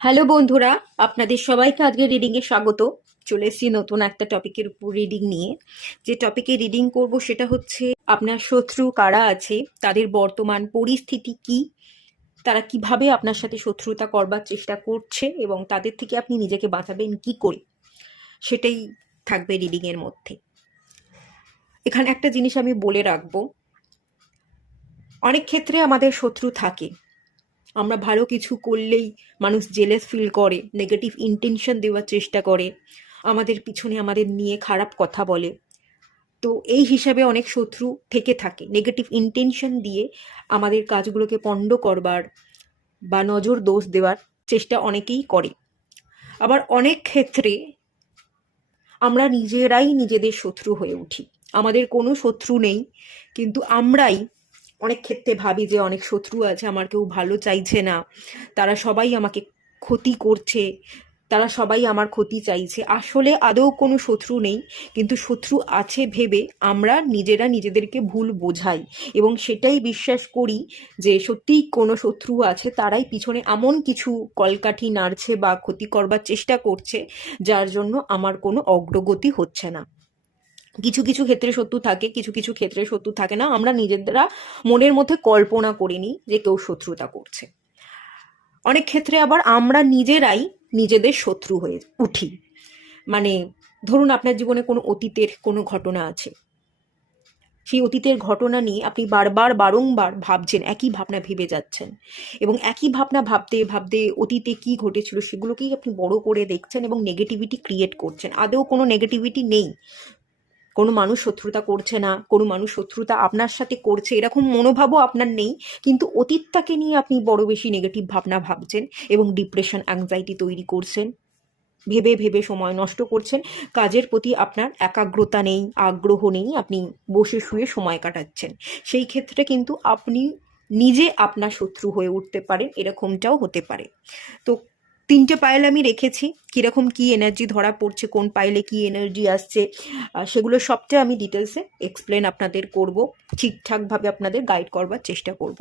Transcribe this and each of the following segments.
Hello বন্ধুরা, আপনাদের সবাইকে আজকে রিডিংয়ে স্বাগত। চলে এসেছি নতুন একটা টপিকের উপর রিডিং নিয়ে। যে টপিকে রিডিং করব সেটা হচ্ছে আপনার শত্রু কারা আছে, তাদের বর্তমান পরিস্থিতি কি, তারা কিভাবে আপনার সাথে শত্রুতা করবার চেষ্টা করছে এবং তাদের থেকে আপনি নিজেকে বাঁচাবেন কি করে, সেটাই থাকবে রিডিংয়ের মধ্যে। এখানে একটা জিনিস আমি বলে রাখবো, অনেক ক্ষেত্রে আমাদের শত্রু থাকে। আমরা ভালো কিছু করলেই মানুষ জেলাস ফিল করে, নেগেটিভ ইন্টেনশন দেওয়ার চেষ্টা করে, আমাদের পিছনে আমাদের নিয়ে খারাপ কথা বলে। তো এই হিসাবে অনেক শত্রু থেকে থাকে, নেগেটিভ ইন্টেনশন দিয়ে আমাদের কাজগুলোকে পণ্ড করবার বা নজর দোষ দেওয়ার চেষ্টা অনেকেই করে। আবার অনেক ক্ষেত্রে আমরা নিজেরাই নিজেদের শত্রু হয়ে উঠি। আমাদের কোনো শত্রু নেই, কিন্তু আমরাই অনেক ক্ষেত্রে ভাবি যে অনেক শত্রু আছে, আমার কেউ ভালো চাইছে না, তারা সবাই আমাকে ক্ষতি করছে, তারা সবাই আমার ক্ষতি চাইছে। আসলে আদৌ কোনো শত্রু নেই, কিন্তু শত্রু আছে ভেবে আমরা নিজেরা নিজেদেরকে ভুল বোঝাই এবং সেটাই বিশ্বাস করি যে সত্যিই কোনো শত্রু আছে, তারাই পিছনে এমন কিছু কলকাঠি নাড়ছে বা ক্ষতি করবার চেষ্টা করছে যার জন্য আমার কোনো অগ্রগতি হচ্ছে না। কিছু কিছু ক্ষেত্রে শত্রু থাকে, কিছু কিছু ক্ষেত্রে শত্রু থাকে না। আমরা নিজেরা মনের মধ্যে কল্পনা করিনি যে কেউ শত্রুতা করছে। অনেক ক্ষেত্রে আবার আমরা নিজেরাই নিজেদের শত্রু হয়ে উঠি। মানে ধরুন আপনার জীবনে কোনো অতীতের কোনো ঘটনা আছে, সেই অতীতের ঘটনা নিয়ে আপনি বারবার বারংবার ভাবছেন, একই ভাবনা ভেবে যাচ্ছেন এবং একই ভাবনা ভাবতে ভাবতে অতীতে কি ঘটেছিল সেগুলোকেই আপনি বড় করে দেখছেন এবং নেগেটিভিটি ক্রিয়েট করছেন। আদৌ কোনো নেগেটিভিটি নেই, কোনো মানুষ শত্রুতা করছে না, কোনো মানুষ শত্রুতা আপনার সাথে করছে এরকম মনোভাবও আপনার নেই, কিন্তু অতীতটাকে নিয়ে আপনি বড় বেশি নেগেটিভ ভাবনা ভাবছেন এবং ডিপ্রেশন অ্যাংজাইটি তৈরি করছেন, ভেবে ভেবে সময় নষ্ট করছেন। কাজের প্রতি আপনার একাগ্রতা নেই, আগ্রহ নেই, আপনি বসে শুয়ে সময় কাটাচ্ছেন। সেই ক্ষেত্রে কিন্তু আপনি নিজে আপনার শত্রু হয়ে উঠতে পারেন, এরকমটাও হতে পারে। তো তিনটে পাইল আমি রেখেছি, কীরকম কী এনার্জি ধরা পড়ছে, কোন পাইলে কী এনার্জি আসছে, সেগুলো সবটাই আমি ডিটেলসে এক্সপ্লেন আপনাদের করব, ঠিকঠাকভাবে আপনাদের গাইড করবার চেষ্টা করব।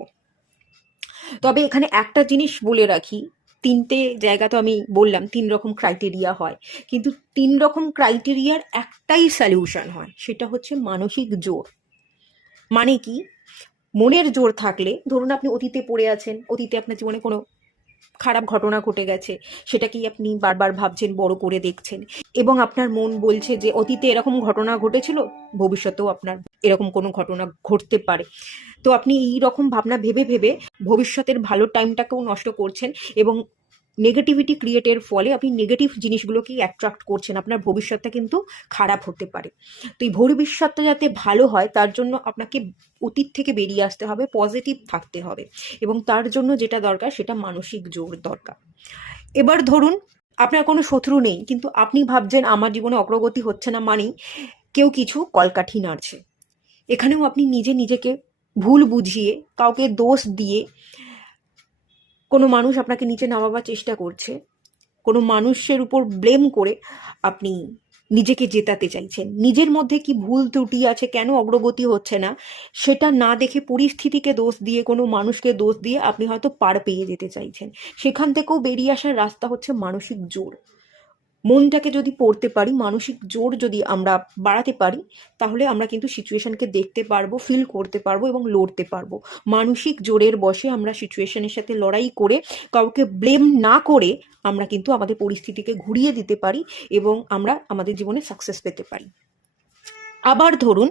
তবে এখানে একটা জিনিস বলে রাখি, তিনটে জায়গা তো আমি বললাম 3 রকম ক্রাইটেরিয়া হয়, কিন্তু 3 রকম ক্রাইটেরিয়ার একটাই সলিউশন হয়, সেটা হচ্ছে মানসিক জোর। মানে কি, মনের জোর থাকলে, ধরুন আপনি অতীতে পড়ে আছেন, অতীতে আপনার জীবনে কোনো খারাপ ঘটনা ঘটে গেছে, সেটাকেই আপনি বারবার ভাবছেন, বড় করে দেখছেন এবং আপনার মন বলছে যে অতীতে এরকম ঘটনা ঘটেছিল, ভবিষ্যতেও আপনার এরকম কোনো ঘটনা ঘটতে পারে। তো আপনি এই রকম ভাবনা ভেবে ভেবে ভবিষ্যতের ভালো টাইমটাকেও নষ্ট করছেন এবং নেগেটিভিটি ক্রিয়েটের ফলে আপনি নেগেটিভ জিনিসগুলোকেই অ্যাট্রাক্ট করছেন, আপনার ভবিষ্যৎটা কিন্তু খারাপ হতে পারে। তো এই ভবিষ্যৎটা যাতে ভালো হয় তার জন্য আপনাকে অতীত থেকে বেরিয়ে আসতে হবে, পজিটিভ থাকতে হবে এবং তার জন্য যেটা দরকার সেটা মানসিক জোর দরকার। এবার ধরুন আপনার কোনো শত্রু নেই, কিন্তু আপনি ভাবছেন আমার জীবনে অগ্রগতি হচ্ছে না, মানেই কেউ কিছু কলকাঠি নাড়ছে। এখানেও আপনি নিজে নিজেকে ভুল বুঝিয়ে, কাউকে দোষ দিয়ে, কোনো মানুষ আপনাকে নিচে নামাবার চেষ্টা করছে, কোনো মানুষের উপর ব্লেম করে আপনি নিজেকে জেতাতে চাইছেন। নিজের মধ্যে কি ভুল ত্রুটি আছে, কেন অগ্রগতি হচ্ছে না সেটা না দেখে পরিস্থিতিকে দোষ দিয়ে, কোনো মানুষকে দোষ দিয়ে আপনি হয়তো পার পেয়ে যেতে চাইছেন। সেখান থেকেও বেরিয়ে আসার রাস্তা হচ্ছে মানসিক জোর। মনটাকে যদি পড়তে পারি, মানসিক জোর যদি আমরা বাড়াতে পারি, তাহলে আমরা কিন্তু সিচুয়েশনকে দেখতে পারবো, ফিল করতে পারবো এবং লড়তে পারবো। মানসিক জোরের বশে আমরা সিচুয়েশনের সাথে লড়াই করে, কাউকে ব্লেম না করে আমরা কিন্তু আমাদের পরিস্থিতিকে ঘুরিয়ে দিতে পারি এবং আমরা আমাদের জীবনে সাকসেস পেতে পারি। আবার ধরুন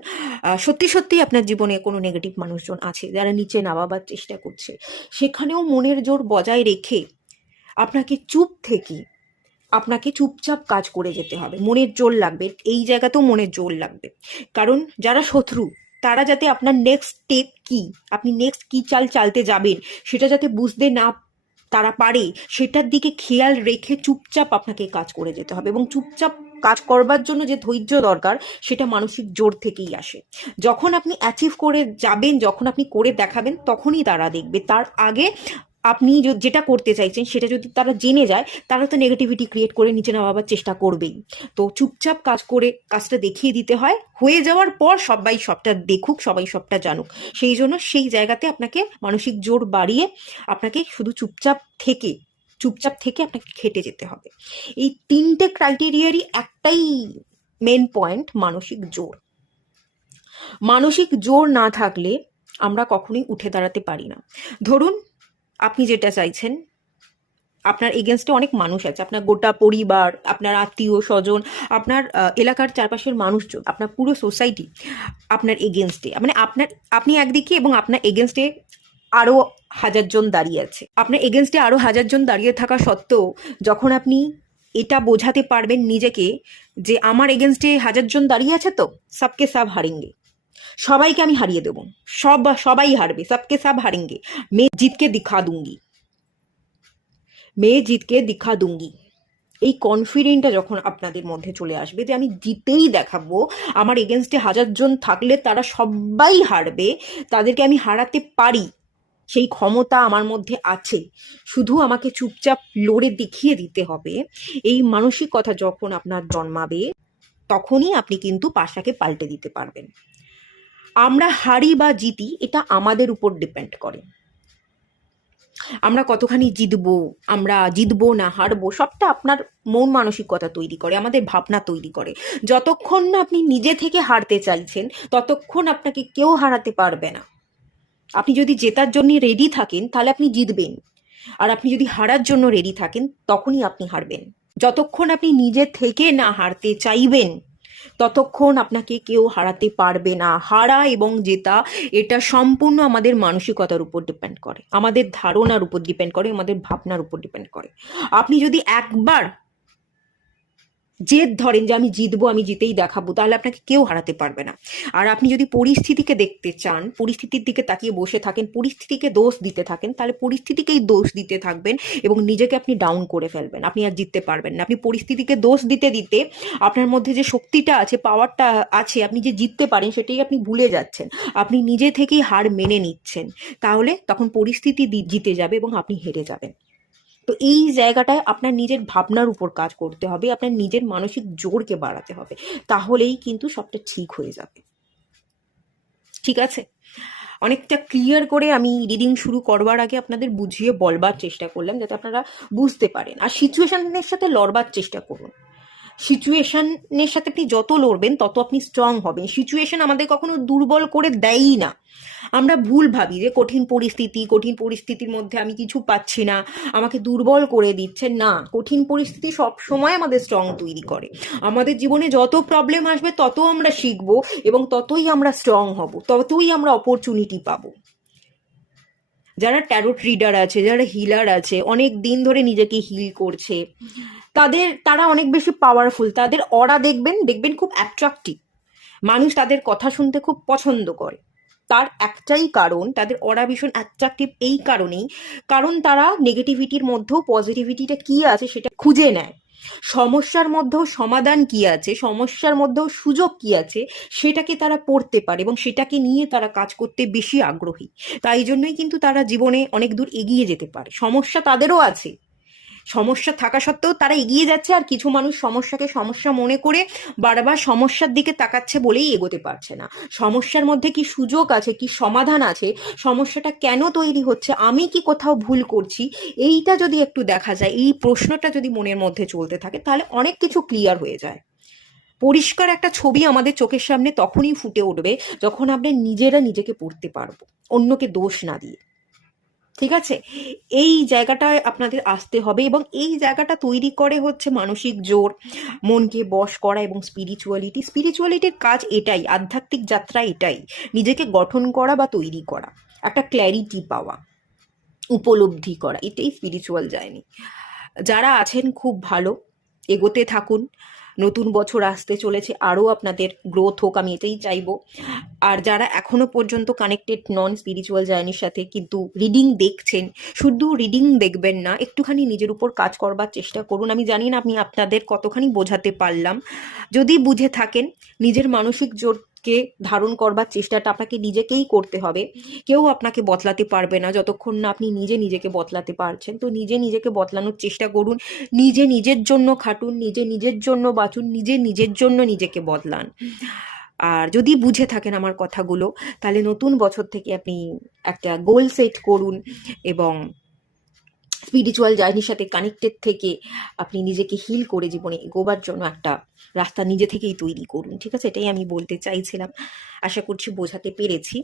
সত্যি সত্যি আপনার জীবনে কোনো নেগেটিভ মানুষজন আছে যারা নিচে নামাবার চেষ্টা করছে, সেখানেও মনের জোর বজায় রেখে আপনাকে চুপ থেকে আপনাকে চুপচাপ কাজ করে যেতে হবে। মনের জোর লাগবে, এই জায়গাতেও মনের জোর লাগবে, কারণ যারা শত্রু তারা যাতে আপনার নেক্সট স্টেপ কি, আপনি নেক্সট কি চাল চালতে যাবেন সেটা যাতে বুঝতে না তারা পারে, সেটার দিকে খেয়াল রেখে চুপচাপ আপনাকে কাজ করে যেতে হবে এবং চুপচাপ কাজ করবার জন্য যে ধৈর্য দরকার সেটা মানসিক জোর থেকেই আসে। যখন আপনি অ্যাচিভ করে যাবেন, যখন আপনি করে দেখাবেন, তখনই তারা দেখবে। তার আগে আপনি যেটা করতে চাইছেন সেটা যদি তারা জেনে যায়, তারা তো নেগেটিভিটি ক্রিয়েট করে নিচে নামাবার চেষ্টা করবেই। তো চুপচাপ কাজ করে কাজটা দেখিয়ে দিতে হয়, হয়ে যাওয়ার পর সবাই সবটা দেখুক, সবাই সবটা জানুক। সেই জন্য সেই জায়গাতে আপনাকে মানসিক জোর বাড়িয়ে আপনাকে শুধু চুপচাপ থেকে চুপচাপ থেকে আপনাকে খেটে যেতে হবে। এই 3টে ক্রাইটেরিয়ারই একটাই মেন পয়েন্ট, মানসিক জোর। মানসিক জোর না থাকলে আমরা কখনোই উঠে দাঁড়াতে পারি না। ধরুন আপনি যেটা চাইছেন, আপনার এগেনস্টে অনেক মানুষ আছে, আপনার গোটা পরিবার, আপনার আত্মীয় স্বজন, আপনার এলাকার চারপাশের মানুষজন, আপনার পুরো সোসাইটি আপনার এগেনস্টে, মানে আপনি একদিকে এবং আপনার এগেনস্টে আরও 1000 জন দাঁড়িয়ে আছে। আপনার এগেনস্টে আরও 1000 জন দাঁড়িয়ে থাকা সত্ত্বেও যখন আপনি এটা বোঝাতে পারবেন নিজেকে যে আমার এগেনস্টে 1000 জন দাঁড়িয়ে আছে, তো সবকে সব হারেঙ্গে, সবাইকে আমি হারিয়ে দেবো, সবাই হারবে, সবকে সব হারেঙ্গে, মে জিতকে দিখা দুঙ্গি, এই কনফিডেন্টটা যখন আপনাদের মধ্যে চলে আসবে যে আমি জিতেই দেখাবো, আমার এগেনস্টে 1000 জন থাকলে তারা সবাই হারবে, তাদেরকে আমি হারাতে পারি, সেই ক্ষমতা আমার মধ্যে আছে, শুধু আমাকে চুপচাপ লড়ে দেখিয়ে দিতে হবে, এই মানসিকতা যখন আপনার জন্মাবে, তখনই আপনি কিন্তু পাশাকে পাল্টে দিতে পারবেন। আমরা হারি বা জিতি এটা আমাদের উপর ডিপেন্ড করে। আমরা কতখানি জিতবো, আমরা জিতবো না হারবো, সবটা আপনার মন মানসিকতা তৈরি করে, আমাদের ভাবনা তৈরি করে। যতক্ষণ না আপনি নিজে থেকে হারতে চাইছেন, ততক্ষণ আপনাকে কেউ হারাতে পারবে না। আপনি যদি জেতার জন্য রেডি থাকেন তাহলে আপনি জিতবেন, আর আপনি যদি হারার জন্য রেডি থাকেন তখনই আপনি হারবেন। যতক্ষণ আপনি নিজে থেকে না হারতে চাইবেন, ততক্ষণ আপনাকে কেউ হারাতে পারবে না। হারা এবং জেতা এটা সম্পূর্ণ আমাদের মানসিকতার উপর ডিপেন্ড করে, আমাদের ধারণার উপর ডিপেন্ড করে, আমাদের ভাবনার উপর ডিপেন্ড করে। আপনি যদি একবার জেদ ধরেন যে আমি জিতবো, আমি জিতেই দেখাবো, তাহলে আপনাকে কেউ হারাতে পারবে না। আর আপনি যদি পরিস্থিতিকে দেখতে চান, পরিস্থিতির দিকে তাকিয়ে বসে থাকেন, পরিস্থিতিকে দোষ দিতে থাকেন, তাহলে পরিস্থিতিকেই দোষ দিতে থাকবেন এবং নিজেকে আপনি ডাউন করে ফেলবেন, আপনি আর জিততে পারবেন না। আপনি পরিস্থিতিকে দোষ দিতে দিতে আপনার মধ্যে যে শক্তিটা আছে, পাওয়ারটা আছে, আপনি যে জিততে পারেন সেটাই আপনি ভুলে যাচ্ছেন, আপনি নিজে থেকেই হার মেনে নিচ্ছেন। তাহলে তখন পরিস্থিতি জিতে যাবে এবং আপনি হেরে যাবেন। তো এই জায়গাটায় আপনার নিজের ভাবনার উপর কাজ করতে হবে, আপনার নিজের মানসিক জোরকে বাড়াতে হবে, তাহলেই কিন্তু সবটা ঠিক হয়ে যাবে। ঠিক আছে, অনেকটা ক্লিয়ার করে আমি রিডিং শুরু করবার আগে আপনাদের বুঝিয়ে বলবার চেষ্টা করলাম, যাতে আপনারা বুঝতে পারেন। আর সিচুয়েশনের সাথে লড়বার চেষ্টা করুন। সিচুয়েশনের সাথে আপনি যত লড়বেন তত আপনি স্ট্রং হবেন। সিচুয়েশন আমাদের কখনো দুর্বল করে দেয়ই না। আমরা ভুল ভাবি যে কঠিন পরিস্থিতির মধ্যে আমি কিছু পাচ্ছি না, আমাকে দুর্বল করে দিচ্ছে। না, কঠিন পরিস্থিতি সব সময় আমাদের স্ট্রং তৈরি করে। আমাদের জীবনে যত প্রবলেম আসবে তত আমরা শিখবো এবং ততই আমরা স্ট্রং হব, ততই আমরা অপরচুনিটি পাবো। যারা ট্যারোট রিডার আছে, যারা হিলার আছে, অনেক দিন ধরে নিজেকে হিল করছে, তারা অনেক বেশি পাওয়ারফুল। তাদের অরা দেখবেন খুব অ্যাট্রাকটিভ, মানুষ তাদের কথা শুনতে খুব পছন্দ করে। তার একটাই কারণ, তাদের অরা ভীষণ অ্যাট্রাকটিভ এই কারণেই, কারণ তারা নেগেটিভিটির মধ্যেও পজিটিভিটিটা কি আছে সেটা খুঁজে নেয়। সমস্যার মধ্যেও সমাধান কি আছে, সমস্যার মধ্যেও সুযোগ কি আছে, সেটাকে তারা পড়তে পারে এবং সেটাকে নিয়ে তারা কাজ করতে বেশি আগ্রহী। তাই জন্যই কিন্তু তারা জীবনে অনেক দূর এগিয়ে যেতে পারে। সমস্যা তাদেরও আছে, সমস্যা থাকা সত্ত্বেও তারা এগিয়ে যাচ্ছে। আর কিছু মানুষ সমস্যাকে সমস্যা মনে করে বারবার সমস্যার দিকে তাকাচ্ছে বলেই এগোতে পারছে না। সমস্যার মধ্যে কি সুযোগ আছে, কি সমাধান আছে, সমস্যাটা কেন তৈরি হচ্ছে, আমি কি কোথাও ভুল করছি, এইটা যদি একটু দেখা যায়, এই প্রশ্নটা যদি মনের মধ্যে চলতে থাকে, তাহলে অনেক কিছু ক্লিয়ার হয়ে যায়। পরিষ্কার একটা ছবি আমাদের চোখের সামনে তখনই ফুটে উঠবে যখন আমরা নিজেরা নিজেকে পড়তে পারবো, অন্যকে দোষ না দিয়ে। ঠিক আছে, এই জায়গাটায় আপনাদের আসতে হবে এবং এই জায়গাটা তৈরি করে হচ্ছে মানসিক জোর, মনকে বশ করা এবং স্পিরিচুয়ালিটির কাজ এটাই, আধ্যাত্মিক যাত্রা এটাই, নিজেকে গঠন করা বা তৈরি করা, একটা ক্ল্যারিটি পাওয়া, উপলব্ধি করা, এটাই স্পিরিচুয়াল জার্নি। যারা আছেন খুব ভালো, এগোতে থাকুন। নতুন বছর আসতে চলেছে, আরও আপনাদের গ্রোথ হোক, আমি এটাই চাইবো। আর যারা এখনো পর্যন্ত কানেক্টেড নন স্পিরিচুয়াল জার্নির সাথে, কিন্তু রিডিং দেখছেন, শুধু রিডিং দেখবেন না, একটুখানি নিজের উপর কাজ করবার চেষ্টা করুন। আমি জানি না আমি আপনাদের কতখানি বোঝাতে পারলাম। যদি বুঝে থাকেন, নিজের মানসিক জোরকে ধারণ করবার চেষ্টাটা আপনাকে নিজেকেই করতে হবে। কেউ আপনাকে বদলাতে পারবে না যতক্ষণ না আপনি নিজেকে বদলাতে পারছেন। তো নিজেকে বদলানোর চেষ্টা করুন, নিজের জন্য খাটুন, নিজের জন্য বাঁচুন, নিজের জন্য নিজেকে বদলান। আর যদি বুঝে থাকেন আমার কথাগুলো, তাহলে নতুন বছর থেকে আপনি একটা গোল সেট করুন এবং স্পিরিচুয়াল জার্নির সাথে কানেক্টেড থেকে আপনি নিজেকে হিল করে জীবনে এগোবার জন্য একটা রাস্তা নিজে থেকেই তৈরি করুন। ঠিক আছে, এটাই আমি বলতে চাইছিলাম। আশা করছি বোঝাতে পেরেছি।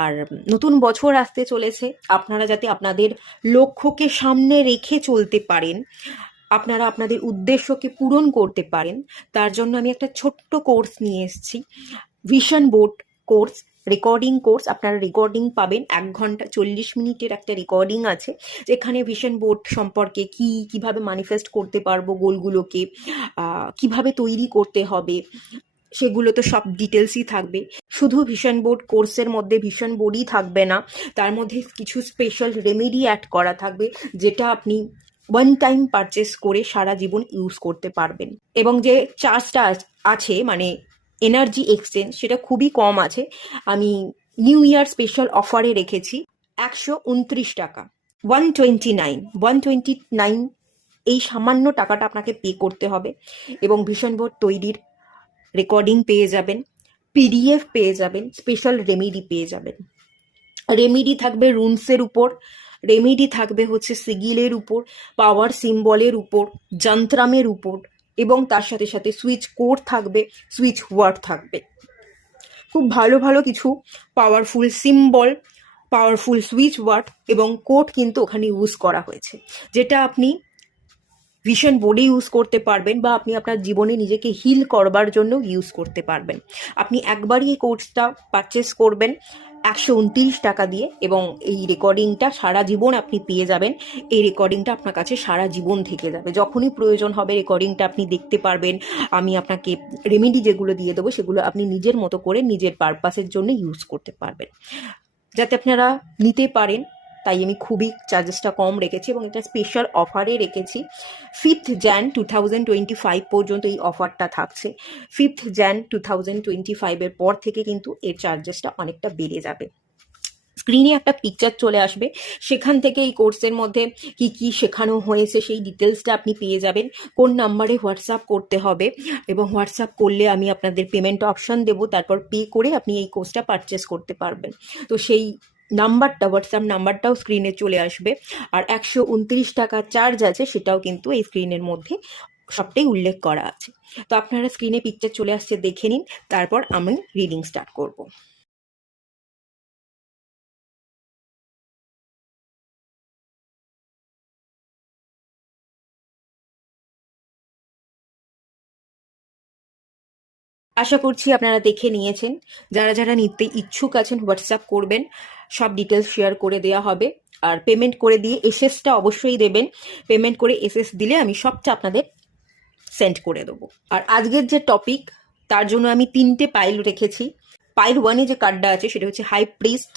আর নতুন বছর আসতে চলেছে, আপনারা যাতে আপনাদের লক্ষ্যকে সামনে রেখে চলতে পারেন, আপনারা আপনাদের উদ্দেশ্যকে পূরণ করতে পারেন, তার জন্য আমি একটা ছোট্ট কোর্স নিয়ে এসেছি, vision board course, recording course. আপনারা রেকর্ডিং পাবেন, 1 ঘন্টা 40 মিনিটের একটা রেকর্ডিং আছে, যেখানে ভিশন বোর্ড সম্পর্কে কিভাবে ম্যানিফেস্ট করতে পারবো গোলগুলোকে, কিভাবে তৈরি করতে হবে, সেগুলো তো সব ডিটেলসই থাকবে। শুধু ভিশন বোর্ড কোর্সের মধ্যে ভিশন বোর্ডই থাকবে না, তার মধ্যে কিছু স্পেশাল রেমেডি অ্যাড করা থাকবে, যেটা আপনি ওয়ান টাইম পারচেস করে সারা জীবন ইউজ করতে পারবেন। এবং যে চার্জটা আছে, মানে এনার্জি এক্সচেঞ্জ, সেটা খুবই কম আছে। আমি নিউ ইয়ার স্পেশাল অফারে রেখেছি 129 টাকা, 129 এই সামান্য টাকাটা আপনাকে পে করতে হবে, এবং ভিশন বোর্ড তৈরির রেকর্ডিং পেয়ে যাবেন, পিডিএফ পেয়ে যাবেন, স্পেশাল রেমেডি পেয়ে যাবেন। রেমেডি থাকবে রুনসের উপর, রেমেডি থাকবে হচ্ছে সিগিলের উপর, পাওয়ার সিম্বলের উপর, যন্ত্রামের উপর, এবং তার সাথে সাথে সুইচ কোড থাকবে, সুইচ ওয়ার্ড থাকবে। খুব ভালো ভালো কিছু powerful symbol, powerful switch word এবং কোড কিন্তু ওখানে ইউজ করা হয়েছে, যেটা আপনি ভিশন বোর্ডে ইউজ করতে পারবেন, বা আপনি আপনার জীবনে নিজেকে হিল করবার জন্য ইউজ করতে পারবেন। আপনি একবারই এই কোর্সটা পারচেস করবেন 129 টাকা দিয়ে, এবং এই রেকর্ডিংটা সারা জীবন আপনি পেয়ে যাবেন। এই রেকর্ডিংটা আপনার কাছে সারা জীবন থেকে যাবে, যখনই প্রয়োজন হবে রেকর্ডিংটা আপনি দেখতে পারবেন। আমি আপনাকে রেমেডি যেগুলো দিয়ে দেবো, সেগুলো আপনি নিজের মতো করে নিজের পারপাসের জন্য ইউজ করতে পারবেন, যাতে আপনারা নিতে পারেন। তাই আমি খুবই চার্জেসটা কম রেখেছি, এবং এটা স্পেশাল অফারে রেখেছি। 5th jan 2025 পর্যন্ত এই অফারটা থাকছে। 5th jan 2025 পর থেকে কিন্তু এর চার্জেসটা অনেকটা বেড়ে যাবে। স্ক্রিনে একটা পিকচার চলে আসবে, সেখান থেকে এই কোর্সের মধ্যে কি কি শেখানো হয়েছে সেই ডিটেলসটা আপনি পেয়ে যাবেন। কোন নাম্বারে হোয়াটসঅ্যাপ করতে হবে, এবং হোয়াটসঅ্যাপ করলে আমি আপনাদের পেমেন্ট অপশন দেবো, তারপর পে করে আপনি এই কোর্সটা পারচেস করতে পারবেন। তো সেই নাম্বারটা, হোয়াটসঅ্যাপ নাম্বারটাও স্ক্রিনে চলে আসবে। আর 129 টাকা চার্জ আছে, সেটাও কিন্তু এই স্ক্রিনের মধ্যে সবটাই উল্লেখ করা আছে। তো আপনারা স্ক্রিনে পিকচার চলে আসছে, দেখে নিন, তারপর আমি রিডিং স্টার্ট করব। আশা করছি আপনারা দেখে নিয়েছেন। যারা যারা নিতে ইচ্ছুক আছেন হোয়াটসঅ্যাপ করবেন, সব ডিটেলস শেয়ার করে দেওয়া হবে। আর পেমেন্ট করে দিয়ে এসএসটা অবশ্যই দেবেন, পেমেন্ট করে এসএস দিলে আমি সবটা আপনাদের সেন্ড করে দেবো। আর আজকের যে টপিক, তার জন্য আমি 3টে পাইল রেখেছি। পাইল 1-এ যে কার্ডটা আছে সেটা হচ্ছে হাই প্রিস্ট,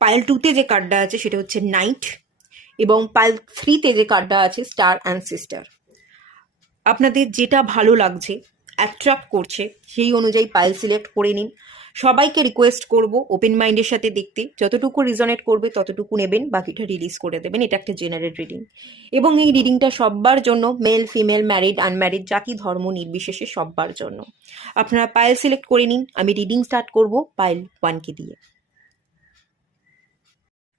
পাইল 2-তে যে কার্ডটা আছে সেটা হচ্ছে নাইট, এবং পাইল 3-তে যে কার্ডটা আছে স্টার অ্যান্ড সিস্টার। আপনাদের যেটা ভালো লাগছে, অ্যাট্রাক্ট করছে, সেই অনুযায়ী পাইল সিলেক্ট করে নিন। সবাইকে রিকোয়েস্ট করব ওপেন মাইন্ডের সাথে দেখতে, যতটুকু রিজনেট করবে ততটুকু নেবেন, বাকিটা রিলিজ করে দেবেন। এটা একটা জেনারেল রিডিং, এবং এই রিডিংটা সবার জন্য, মেল ফিমেল ম্যারিড আনম্যারিড জাতি ধর্ম নির্বিশেষে সবার জন্য। আপনারা পাইল সিলেক্ট করে নিন, আমি রিডিং স্টার্ট করব পাইল 1কে দিয়ে।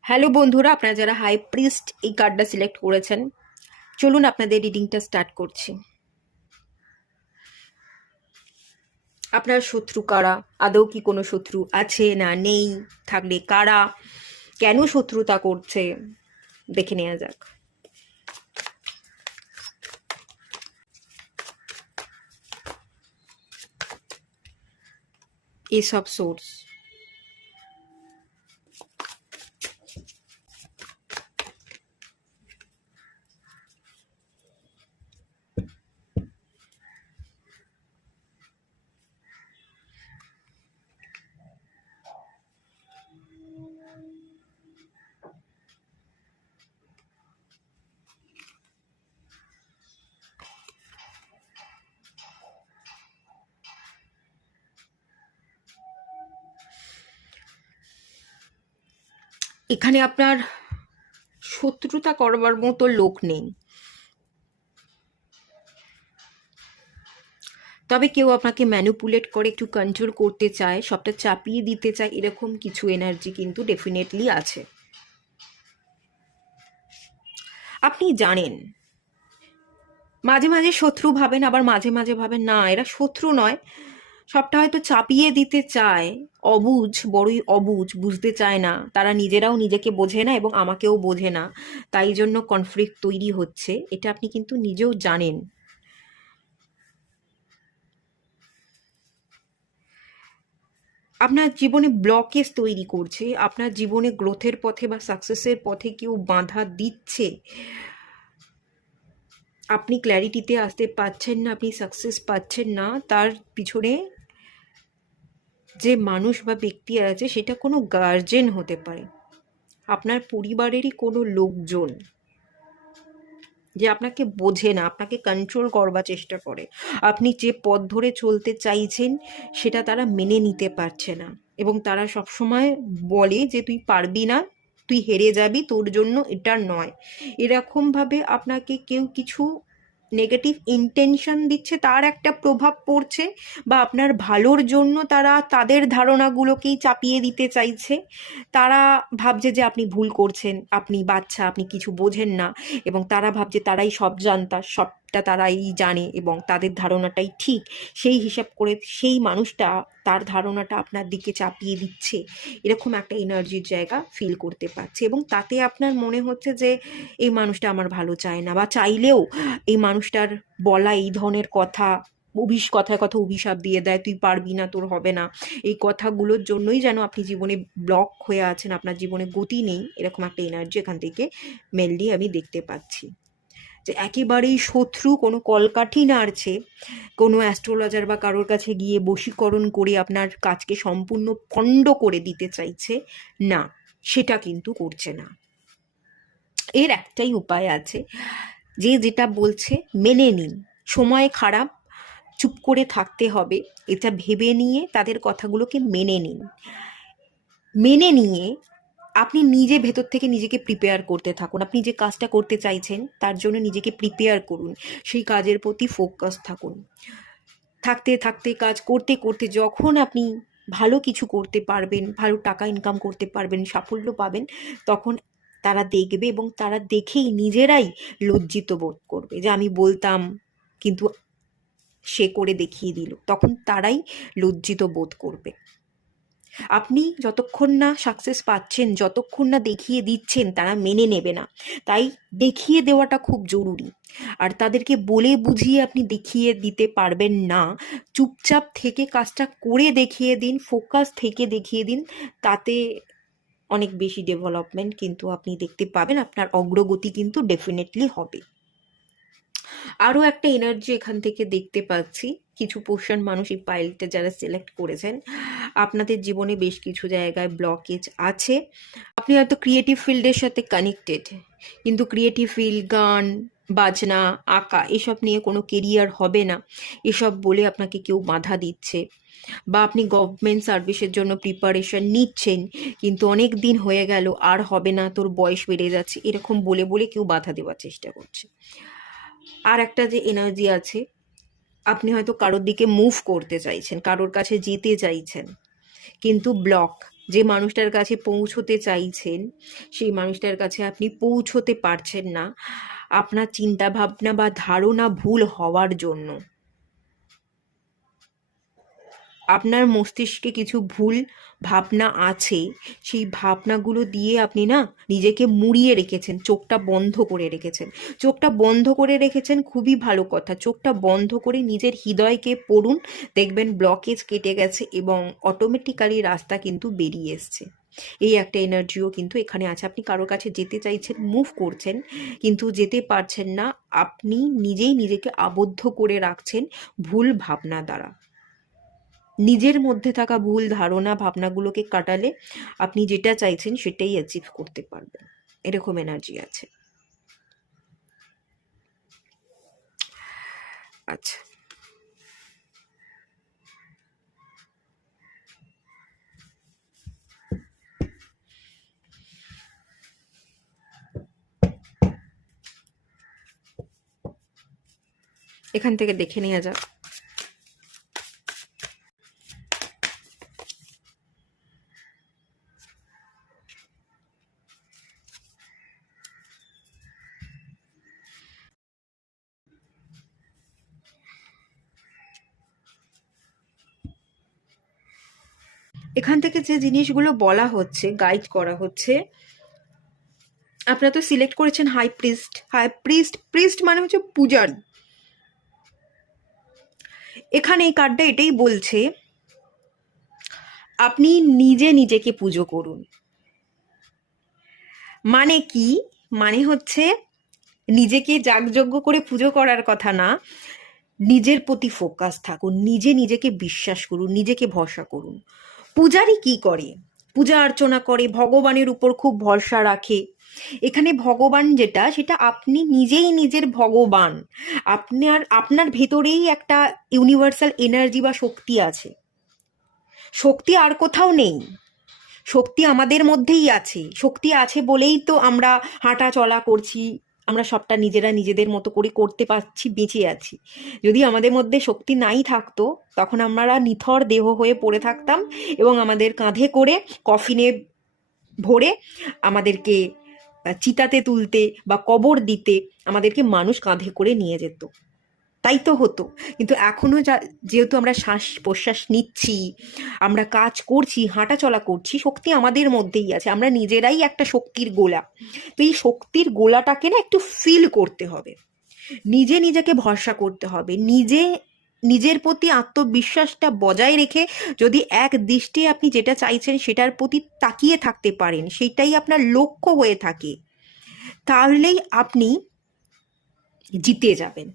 হ্যালো বন্ধুরা, আপনারা যারা হাই প্রিস্ট এই কার্ডটা সিলেক্ট করেছেন, চলুন আপনাদের রিডিংটা স্টার্ট করছি। আপনার শত্রু কারা, আদৌ কি কোনো শত্রু আছে না নেই, থাকলে কারা, কেন শত্রুতা করছে, দেখে নেওয়া যাক। এস অফ সোর্স, এখানে আপনার শত্রুতা করবার মতো লোক নেই, তবে কেউ আপনাকে ম্যানিপুলেট করে একটু কন্ট্রোল করতে চায়, সবটা চাপিয়ে দিতে চায়, এরকম কিছু এনার্জি কিন্তু ডেফিনেটলি আছে। আপনি জানেন, মাঝে মাঝে শত্রু ভাবেন, আবার মাঝে মাঝে ভাবেন না এরা শত্রু নয়, সবটা হয়তো চাপিয়ে দিতে চায়। অবুঝ, বড়ই অবুঝ, বুঝতে চায় না, তারা নিজেরাও নিজেকে বোঝে না এবং আমাকেও বোঝে না, তাই জন্য কনফ্লিক্ট তৈরি হচ্ছে, এটা আপনি কিন্তু নিজেও জানেন। আপনার জীবনে ব্লকেজ তৈরি করছে, আপনার জীবনে গ্রোথের পথে বা সাকসেসের পথে কেউ বাধা দিচ্ছে, আপনি ক্ল্যারিটিতে আসতে পারছেন না, আপনি সাকসেস পাচ্ছেন না, তার পিছনে যে মানুষ বা ব্যক্তি আছে সেটা কোনো গার্জেন হতে পারে, আপনার পরিবারেরই কোনো লোকজন, যে আপনাকে বোঝে না, আপনাকে কন্ট্রোল করবার চেষ্টা করে, আপনি যে পথ ধরে চলতে চাইছেন সেটা তারা মেনে নিতে পারছে না, এবং তারা সবসময় বলে যে তুই পারবি না, তুই হেরে যাবি, তোর জন্য এটা নয়। এরকমভাবে আপনাকে কেউ কিছু নেগেটিভ ইন্টেনশন দিচ্ছে, তার একটা প্রভাব পড়ছে, বা আপনার ভালোর জন্য তারা তাদের ধারণাগুলোকেই চাপিয়ে দিতে চাইছে। তারা ভাবছে যে আপনি ভুল করছেন, আপনি বাচ্চা, আপনি কিছু বোঝেন না, এবং তারা ভাবছে তারাই সব জানতা, সবটা তারাই জানে এবং তাদের ধারণাটাই ঠিক, সেই হিসাব করে সেই মানুষটা তার ধারণাটা আপনার দিকে চাপিয়ে দিচ্ছে, এরকম একটা এনার্জির জায়গা ফিল করতে পারছে, এবং তাতে আপনার মনে হচ্ছে যে এই মানুষটা আমার ভালো চায় না, বা চাইলেও এই মানুষটার বলা এই ধরনের কথা, কথায় কথা অভিশাপ দিয়ে দেয়, তুই পারবি না, তোর হবে না, এই কথাগুলোর জন্যই যেন আপনি জীবনে ব্লক হয়ে আছেন, আপনার জীবনে গতি নেই, এরকম একটা এনার্জি এখান থেকে মেনলি আমি দেখতে পাচ্ছি। যে একেবারেই শত্রু কোনো কলকাঠি নাড়ছে, কোনো অ্যাস্ট্রোলজার বা কারোর কাছে গিয়ে বশীকরণ করে আপনার কাজকে সম্পূর্ণ পণ্ড করে দিতে চাইছে, না, সেটা কিন্তু করছে না। এর একটাই উপায় আছে, যে যেটা বলছে মেনে নিন, সময় খারাপ, চুপ করে থাকতে হবে, এটা ভেবে নিয়ে তাদের কথাগুলোকে মেনে নিন, মেনে নিয়ে আপনি নিজে ভেতর থেকে নিজেকে প্রিপেয়ার করতে থাকুন, আপনি যে কাজটা করতে চাইছেন তার জন্য নিজেকে প্রিপেয়ার করুন, সেই কাজের প্রতি ফোকাস থাকুন, থাকতে থাকতে কাজ করতে করতে যখন আপনি ভালো কিছু করতে পারবেন, ভালো টাকা ইনকাম করতে পারবেন, সাফল্য পাবেন, তখন তারা দেখবে এবং তারা দেখেই নিজেরাই লজ্জিত বোধ করবে, যে আমি বলতাম কিন্তু সে করে দেখিয়ে দিল, তখন তারাই লজ্জিত বোধ করবে। আপনি যতক্ষণ না সাকসেস পাচ্ছেন, যতক্ষণ না দেখিয়ে দিচ্ছেন, তারা মেনে নেবে না, তাই দেখিয়ে দেওয়াটা খুব জরুরি। আর তাদেরকে বলে বুঝিয়ে আপনি দেখিয়ে দিতে পারবেন না, চুপচাপ থেকে কাজটা করে দেখিয়ে দিন, ফোকাস থেকে দেখিয়ে দিন, তাতে অনেক বেশি ডেভেলপমেন্ট কিন্তু আপনি দেখতে পাবেন, আপনার অগ্রগতি কিন্তু ডেফিনেটলি হবে। আরও একটা এনার্জি এখান থেকে দেখতে পাচ্ছি, কিছু পোর্শন মানুষ এই পাইলটা যারা সিলেক্ট করেছেন, আপনাদের জীবনে বেশ কিছু জায়গায় ব্লকেজ আছে, আপনি হয়তো ক্রিয়েটিভ ফিল্ডের সাথে কানেক্টেড, কিন্তু ক্রিয়েটিভ ফিল্ড, গান বাজনা, আঁকা, এসব নিয়ে কোনো কেরিয়ার হবে না, এসব বলে আপনাকে কেউ বাধা দিচ্ছে, বা আপনি গভর্নমেন্ট সার্ভিসের জন্য প্রিপারেশন নিচ্ছেন, কিন্তু অনেক দিন হয়ে গেল, আর হবে না, তোর বয়স বেড়ে যাচ্ছে, এরকম বলে বলে কেউ বাধা দেওয়ার চেষ্টা করছে। আর একটা যে এনার্জি আছে, আপনি হয়তো কারোর দিকে মুভ করতে চাইছেন, কারোর কাছে যেতে চাইছেন, কিন্তু ব্লক, যে মানুষটার কাছে পৌঁছতে চাইছেন সেই মানুষটার কাছে আপনি পৌঁছতে পারছেন না, আপনার চিন্তা ভাবনা বা ধারণা ভুল হওয়ার জন্য। আপনার মস্তিষ্কে কিছু ভুল ভাবনা আছে, সেই ভাবনাগুলো দিয়ে আপনি না নিজেকে মুড়িয়ে রেখেছেন, চোখটা বন্ধ করে রেখেছেন, চোখটা বন্ধ করে রেখেছেন, খুবই ভালো কথা, চোখটা বন্ধ করে নিজের হৃদয়কে পড়ুন, দেখবেন ব্লকেজ কেটে গেছে এবং অটোমেটিক্যালি রাস্তা কিন্তু বেরিয়ে এসছে। এই একটা এনার্জিও কিন্তু এখানে আছে, আপনি কারোর কাছে যেতে চাইছেন, মুভ করছেন, কিন্তু যেতে পারছেন না, আপনি নিজেই নিজেকে আবদ্ধ করে রাখছেন ভুল ভাবনা দ্বারা। নিজের মধ্যে থাকা ভুল ধারণা ভাবনাগুলোকে কাটালে আপনি যেটা চাইছেন সেটাই অ্যাচিভ করতে পারবেন, এরকম এনার্জি আছে। আচ্ছা, এখান থেকে দেখে নেওয়া যাক। এখান থেকে যে জিনিসগুলো বলা হচ্ছে, গাইড করা হচ্ছে, আপনারা তো সিলেক্ট করেছেন হাই প্রিস্ট। প্রিস্ট মানে হচ্ছে পূজারী। এখানে এই কার্ডটা এটাই বলছে, আপনি নিজে নিজেকে পুজো করুন। মানে কি? মানে হচ্ছে নিজেকে যাগযজ্ঞ করে পুজো করার কথা না, নিজের প্রতি ফোকাস থাকুন, নিজে নিজেকে বিশ্বাস করুন, নিজেকে ভরসা করুন। পূজারি কি করে? পূজা অর্চনা করে, ভগবানের উপর খুব ভরসা রাখে। এখানে ভগবান যেটা, সেটা আপনি নিজেই নিজের ভগবান। আপনার ভেতরেই একটা ইউনিভার্সাল এনার্জি বা শক্তি আছে। শক্তি আর কোথাও নেই, শক্তি আমাদের মধ্যেই আছে। শক্তি আছে বলেই তো আমরা হাঁটা চলা করছি, আমরা সবটা নিজেরা নিজেদের মতো করে করতে পারছি, বেঁচে আছি। যদি আমাদের মধ্যে শক্তি নাই থাকতো, তখন আমরা নিথর দেহ হয়ে পড়ে থাকতাম এবং আমাদের কাঁধে করে কফিনে ভরে আমাদেরকে চিতাতে তুলতে বা কবর দিতে আমাদেরকে মানুষ কাঁধে করে নিয়ে যেত। তাই তো হতো। কিন্তু এখনো যেহেতু আমরা শ্বাস প্রশ্বাস নিচ্ছি, আমরা কাজ করছি, হাঁটা চলা করছি, শক্তি আমাদের মধ্যেই আছে। আমরা নিজেরাই একটা শক্তির গোলা। তো এই শক্তির গোলাটাকে না একটু ফিল করতে হবে, নিজে নিজেকে ভরসা করতে হবে, নিজের প্রতি আত্মবিশ্বাসটা বজায় রেখে যদি এক দৃষ্টি আপনি যেটা চাইছেন সেটার প্রতি তাকিয়ে থাকতে পারেন, সেটাই আপনার লক্ষ্য হয়ে থাকে, তাহলেই আপনি জিতে যাবেন।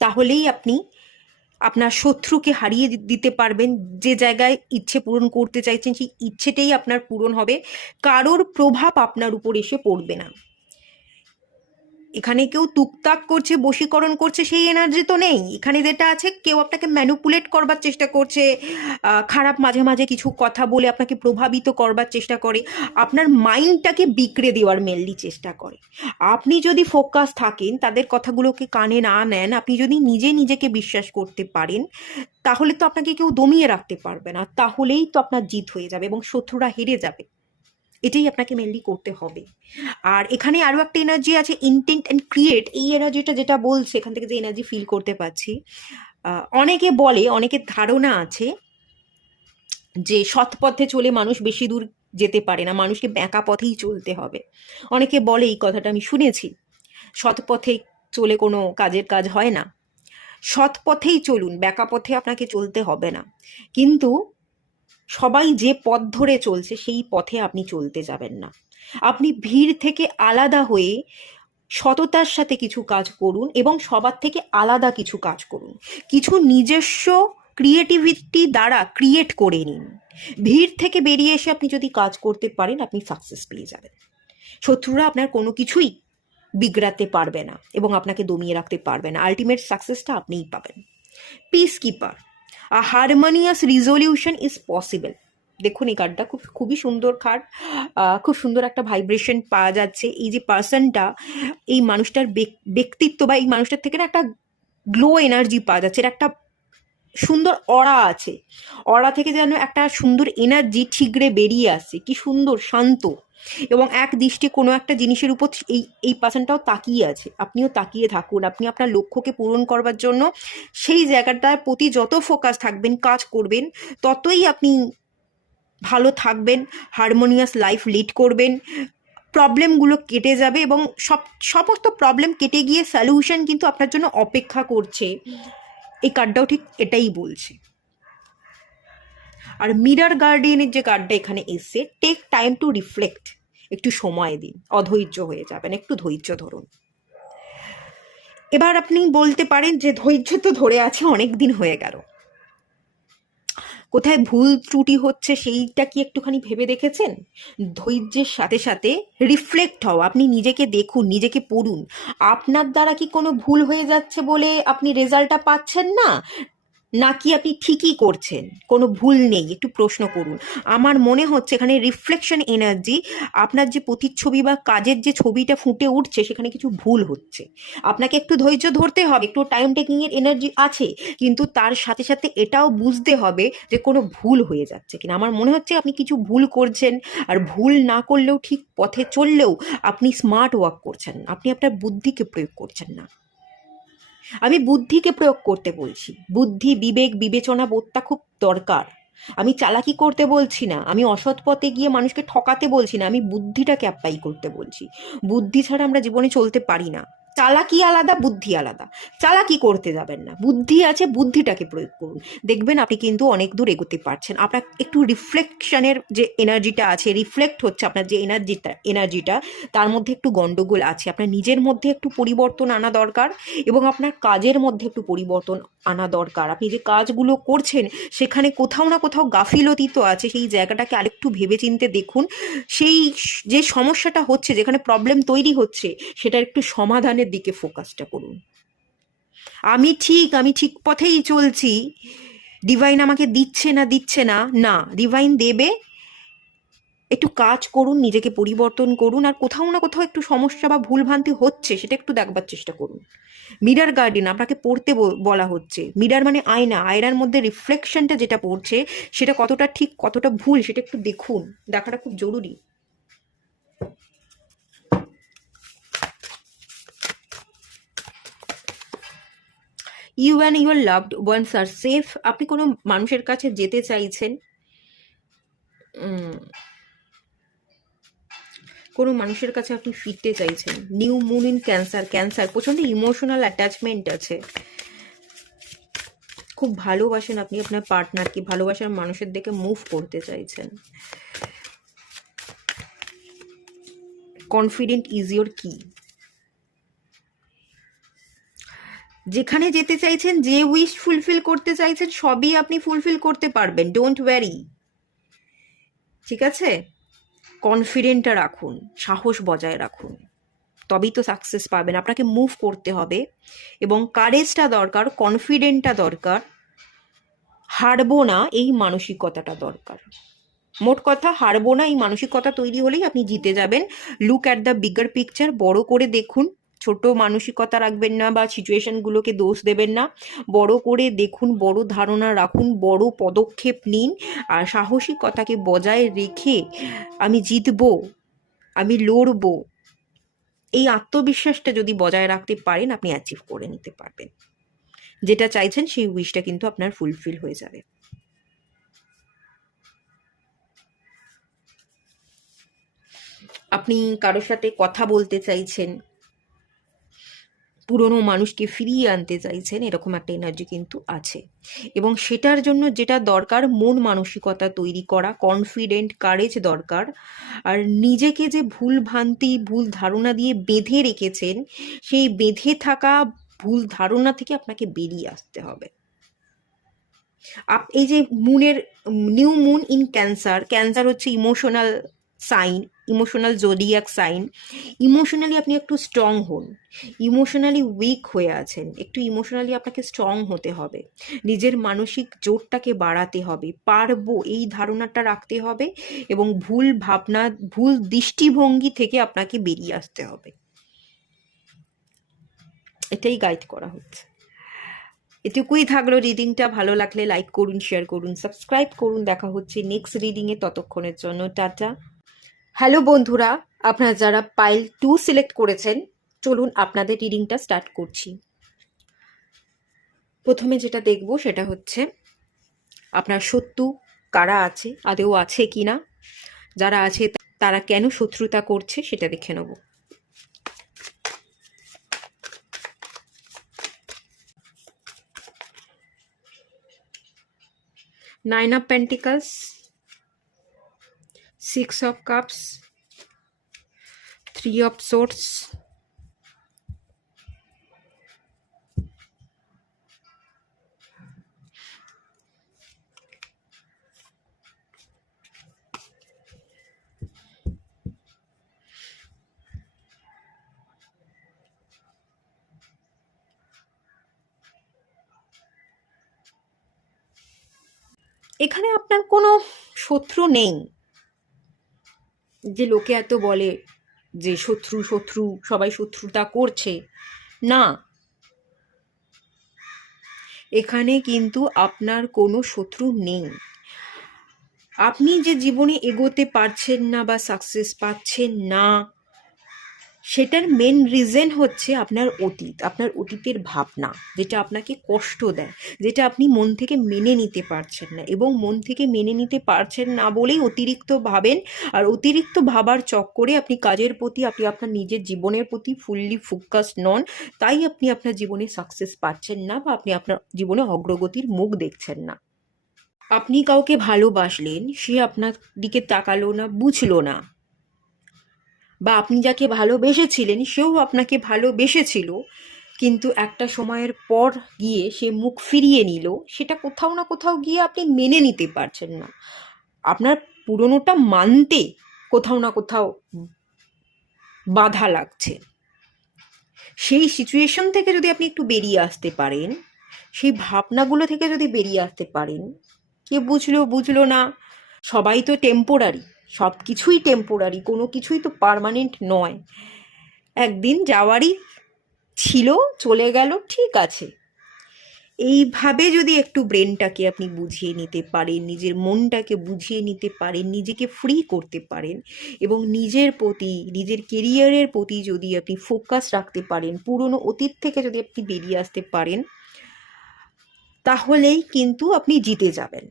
তাহলেই আপনি আপনার শত্রুকে হারিয়ে দিতে পারবেন। যে জায়গায় ইচ্ছে পূরণ করতে চাইছেন, সেই ইচ্ছেটাই আপনার পূরণ হবে। কারোর প্রভাব আপনার উপর এসে পড়বে না। এখানে কেউ তুকতাক করছে, বশীকরণ করছে, সেই এনার্জি তো নেই। এখানে যেটা আছে, কেউ আপনাকে ম্যানুপুলেট করবার চেষ্টা করছে, খারাপ মাঝে মাঝে কিছু কথা বলে আপনাকে প্রভাবিত করবার চেষ্টা করে, আপনার মাইন্ডটাকে বিগড়ে দেওয়ার মেনলি চেষ্টা করে। আপনি যদি ফোকাস থাকেন, তাদের কথাগুলোকে কানে না নেন, আপনি যদি নিজে নিজেকে বিশ্বাস করতে পারেন, তাহলে তো আপনাকে কেউ দমিয়ে রাখতে পারবে না। তাহলেই তো আপনার জিত হয়ে যাবে এবং শত্রুরা হেরে যাবে। এটাই আপনাকে মেনলি করতে হবে। আর এখানে আরও একটা এনার্জি আছে, ইন্টেন্ট অ্যান্ড ক্রিয়েট। এই এনার্জিটা যেটা বলছে, এখান থেকে যে এনার্জি ফিল করতে পারছি, অনেকে বলে, অনেকের ধারণা আছে যে সৎ পথে চলে মানুষ বেশি দূর যেতে পারে না, মানুষকে বাঁকা পথেই চলতে হবে। অনেকে বলে, এই কথাটা আমি শুনেছি, সৎ পথে চলে কোনো কাজের কাজ হয় না। সৎ পথেই চলুন, বাঁকা পথে আপনাকে চলতে হবে না। কিন্তু সবাই যে পথ ধরে চলছে, সেই পথে আপনি চলতে যাবেন না। আপনি ভিড় থেকে আলাদা হয়ে সততার সাথে কিছু কাজ করুন এবং সবার থেকে আলাদা কিছু কাজ করুন। কিছু নিজস্ব ক্রিয়েটিভিটি দ্বারা ক্রিয়েট করে নিন। ভিড় থেকে বেরিয়ে এসে আপনি যদি কাজ করতে পারেন, আপনি সাকসেস পেয়ে যাবেন। শত্রুরা আপনার কোনো কিছুই বিগড়াতে পারবে না এবং আপনাকে দমিয়ে রাখতে পারবে না। আলটিমেট সাকসেসটা আপনিই পাবেন। Piece keeper, a harmonious resolution is possible. দেখুন, এই কার্ডটা খুবই সুন্দর কার্ড। খুব সুন্দর একটা ভাইব্রেশন পাওয়া যাচ্ছে। এই যে পার্সনটা, এই মানুষটার ব্যক্তিত্ব বা এই মানুষটার থেকে না একটা গ্লো এনার্জি পাওয়া যাচ্ছে। এর একটা সুন্দর অরা আছে, অরা থেকে যেন একটা সুন্দর এনার্জি ঠিকরে বেরিয়ে আসছে। কি সুন্দর, শান্ত, এবং এক দৃষ্টি কোনো একটা জিনিসের উপর এই পার্সনটাও তাকিয়ে আছে। আপনিও তাকিয়ে থাকুন। আপনি আপনার লক্ষ্যকে পূরণ করবার জন্য সেই জায়গাটার প্রতি যত ফোকাস থাকবেন, কাজ করবেন, ততই আপনি ভালো থাকবেন, হারমোনিয়াস লাইফ লিড করবেন। প্রবলেমগুলো কেটে যাবে এবং সমস্ত প্রবলেম কেটে গিয়ে সলিউশন কিন্তু আপনার জন্য অপেক্ষা করছে। এই কার্ডটাও ঠিক এটাই বলছে। আর মিরর গার্ডিয়ানের যে কার্ডটা এখানে এসছে, টেক টাইম টু রিফ্লেক্ট। একটু সময় দিন, অধৈর্য হয়ে যাবেন, একটু ধৈর্য ধরুন। এবার আপনি বলতে পারেন যে ধৈর্য তো ধরে আছে, অনেক দিন হয়ে গেল, কোথায় ভুল ত্রুটি হচ্ছে সেইটা কি একটুখানি ভেবে দেখেছেন? ধৈর্যের সাথে সাথে রিফ্লেক্ট হও, আপনি নিজেকে দেখুন, নিজেকে পড়ুন। আপনার দ্বারা কি কোনো ভুল হয়ে যাচ্ছে বলে আপনি রেজাল্টটা পাচ্ছেন না, নাকি আপনি ঠিকই করছেন, কোনো ভুল নেই? একটু প্রশ্ন করুন। আমার মনে হচ্ছে এখানে রিফ্লেকশন এনার্জি, আপনার যে প্রতিচ্ছবি বা কাজের যে ছবিটা ফুটে উঠছে, সেখানে কিছু ভুল হচ্ছে। আপনাকে একটু ধৈর্য ধরতে হবে, একটু টাইম টেকিংয়ের এনার্জি আছে, কিন্তু তার সাথে সাথে এটাও বুঝতে হবে যে কোনো ভুল হয়ে যাচ্ছে কিনা। আমার মনে হচ্ছে আপনি কিছু ভুল করছেন, আর ভুল না করলেও, ঠিক পথে চললেও আপনি স্মার্ট ওয়ার্ক করছেন, আপনি আপনার বুদ্ধিকে প্রয়োগ করছেন না। আমি বুদ্ধিকে প্রয়োগ করতে বলছি। বুদ্ধি, বিবেক, বিবেচনা বোধটা খুব দরকার। আমি চালাকি করতে বলছি না, আমি অসৎ পথে গিয়ে মানুষকে ঠকাতে বলছি না, আমি বুদ্ধিটাকে অ্যাপ্লাই করতে বলছি। বুদ্ধি ছাড়া আমরা জীবনে চলতে পারি না। চালাকি আলাদা, বুদ্ধি আলাদা। চালাকি করতে যাবেন না, বুদ্ধি আছে, বুদ্ধিটাকে প্রয়োগ করুন, দেখবেন আপনি কিন্তু অনেক দূর এগোতে পারছেন। আপনার একটু রিফ্লেকশনের যে এনার্জিটা আছে, রিফ্লেক্ট হচ্ছে আপনার যে এনার্জিটা তার মধ্যে একটু গন্ডগোল আছে। আপনার নিজের মধ্যে একটু পরিবর্তন আনা দরকার এবং আপনার কাজের মধ্যে একটু পরিবর্তন আনা দরকার। আপনি যে কাজগুলো করছেন সেখানে কোথাও না কোথাও গাফিলতি তো আছে, সেই জায়গাটাকে আরেকটু ভেবেচিন্তে দেখুন। সেই যে সমস্যাটা হচ্ছে, যেখানে প্রবলেম তৈরি হচ্ছে, সেটার একটু সমাধানের দিকে ফোকাসটা করুন। আমি ঠিক পথেই চলছি, ডিভাইন আমাকে দিচ্ছে না, না, ডিভাইন দেবে। একটু কাজ করুন, নিজেকে পরিবর্তন করুন, আর কোথাও না কোথাও একটু সমস্যা বা ভুলভ্রান্তি হচ্ছে সেটা একটু দেখবার চেষ্টা করুন। মিরার গার্ডেন আপনাকে পড়তে বলা হচ্ছে। মিরার মানে আয়না, আয়নার মধ্যে রিফ্লেকশনটা যেটা পড়ছে সেটা কতটা ঠিক কতটা ভুল সেটা একটু দেখুন, দেখাটা খুব জরুরি। You and your loved ones are safe. আপনি কোনো মানুষের কাছে যেতে চাইছেন, কোনো মানুষের কাছে আপনি ফিরতে চাইছেন। নিউ মুন ইন ক্যান্সার প্রচণ্ড ইমোশনাল অ্যাটাচমেন্ট আছে, খুব ভালোবাসেন আপনি আপনার পার্টনারকে, ভালোবাসার মানুষের দিকে মুভ করতে চাইছেন। কনফিডেন্ট ইজ ইয়োর কি। যেখানে যেতে চাইছেন, যে উইশ ফুলফিল করতে চাইছেন, সবই আপনি ফুলফিল করতে পারবেন, ডোন্ট ওয়ারি, ঠিক আছে? কনফিডেন্টটা রাখুন, সাহস বজায় রাখুন, তবেই তো সাকসেস পাবেন। আপনাকে মুভ করতে হবে এবং কারেজটা দরকার, কনফিডেন্টটা দরকার, হারবো না এই মানসিকতাটা দরকার। মোট কথা, হারবো না এই মানসিকতা তৈরি হলেই আপনি জিতে যাবেন। Look at the bigger picture, বড় করে দেখুন, ছোট মানসিকতা রাখবেন না বা সিচুয়েশনগুলোকে দোষ দেবেন না। বড় করে দেখুন, বড় ধারণা রাখুন, বড় পদক্ষেপ নিন, আর সাহসিকতাকে বজায় রেখে আমি জিতবো, আমি লড়বো, এই আত্মবিশ্বাসটা যদি বজায় রাখতে পারেন, আপনি অ্যাচিভ করে নিতে পারবেন। যেটা চাইছেন সেই উইশটা কিন্তু আপনার ফুলফিল হয়ে যাবে। আপনি কারোর সাথে কথা বলতে চাইছেন, পুরনো মানুষকে ফিরিয়ে আনতে চাইছেন, এরকম একটা এনার্জি কিন্তু আছে। এবং সেটার জন্য যেটা দরকার, মন মানসিকতা তৈরি করা, কনফিডেন্ট, কারেজ দরকার। আর নিজেকে যে ভুল ভ্রান্তি, ভুল ধারণা দিয়ে বেঁধে রেখেছেন, সেই বেঁধে থাকা ভুল ধারণা থেকে আপনাকে বেরিয়ে আসতে হবে। এই যে মুনের, নিউ মুন ইন ক্যান্সার হচ্ছে emotional sign, emotional zodiac sign. Emotionally আপনি একটু স্ট্রং হন, ইমোশনালি উইক হয়ে আছেন, একটু ইমোশনালি আপনাকে স্ট্রং হতে হবে, নিজের মানসিক জোরটাকে বাড়াতে হবে, পারবো এই ধারণাটা রাখতে হবে এবং ভুল ভাবনা, ভুল দৃষ্টিভঙ্গি থেকে আপনাকে বেরিয়ে আসতে হবে। এটাই গাইড করা হচ্ছে। এটুকুই থাকলো রিডিংটা। ভালো লাগলে লাইক করুন, শেয়ার করুন, সাবস্ক্রাইব করুন। দেখা হচ্ছে নেক্সট রিডিংয়ে, ততক্ষণের জন্য টাটা। হ্যালো বন্ধুরা, আপনারা যারা পাইল 2 সিলেক্ট করেছেন, চলুন আপনাদের রিডিংটা স্টার্ট করছি। প্রথমে যেটা দেখব সেটা হচ্ছে আপনার শত্রু কারা আছে, আদৌ আছে কি না, যারা আছে তারা কেন শত্রুতা করছে সেটা দেখে নেব। Nine of Pentacles, Six of Cups, Three of Swords, এখানে আপনার কোনো শত্রু নেই। যে লোকে এত বলে যে শত্রু সবাই শত্রুতা করছে, না, এখানে কিন্তু আপনার কোনো শত্রু নেই। আপনি যে জীবনে এগোতে পারছেন না বা সাকসেস পাচ্ছেন না, সেটার মেন রিজন হচ্ছে আপনার অতীত, আপনার অতীতের ভাবনা, যেটা আপনাকে কষ্ট দেয়, যেটা আপনি মন থেকে মেনে নিতে পারছেন না, এবং মন থেকে মেনে নিতে পারছেন না বলেই অতিরিক্ত ভাবেন। আর অতিরিক্ত ভাবার চক্করে আপনি কাজের প্রতি, আপনি আপনার নিজের জীবনের প্রতি ফুললি ফোকাস নন, তাই আপনি আপনার জীবনে সাকসেস পাচ্ছেন না, বা আপনি আপনার জীবনে অগ্রগতির মুখ দেখছেন না। আপনি কাউকে ভালোবাসলেন, সে আপনার দিকে তাকালো না, বুঝলো না, বা আপনি যাকে ভালোবেসেছিলেন সেও আপনাকে ভালোবেসেছিল, কিন্তু একটা সময়ের পর গিয়ে সে মুখ ফিরিয়ে নিল, সেটা কোথাও না কোথাও গিয়ে আপনি মেনে নিতে পারছেন না। আপনার পুরনোটা মানতে কোথাও না কোথাও বাধা লাগছে। সেই সিচুয়েশন থেকে যদি আপনি একটু বেরিয়ে আসতে পারেন, সেই ভাবনাগুলো থেকে যদি বেরিয়ে আসতে পারেন, কে বুঝলো বুঝলো না, সবাই তো টেম্পোরারি, সব কিছুই টেম্পোরারি, কোনো কিছুই তো পার্মানেন্ট নয়। একদিন যাওয়ারই ছিল, চলে গেল, ঠিক আছে। এইভাবে যদি একটু ব্রেনটাকে আপনি বুঝিয়ে নিতে পারেন, নিজের মনটাকে বুঝিয়ে নিতে পারেন, নিজেকে ফ্রি করতে পারেন, এবং নিজের প্রতি, নিজের কেরিয়ারের প্রতি যদি আপনি ফোকাস রাখতে পারেন, পুরনো অতীত থেকে যদি আপনি বেরিয়ে আসতে পারেন, তাহলেই কিন্তু আপনি জিতে যাবেন।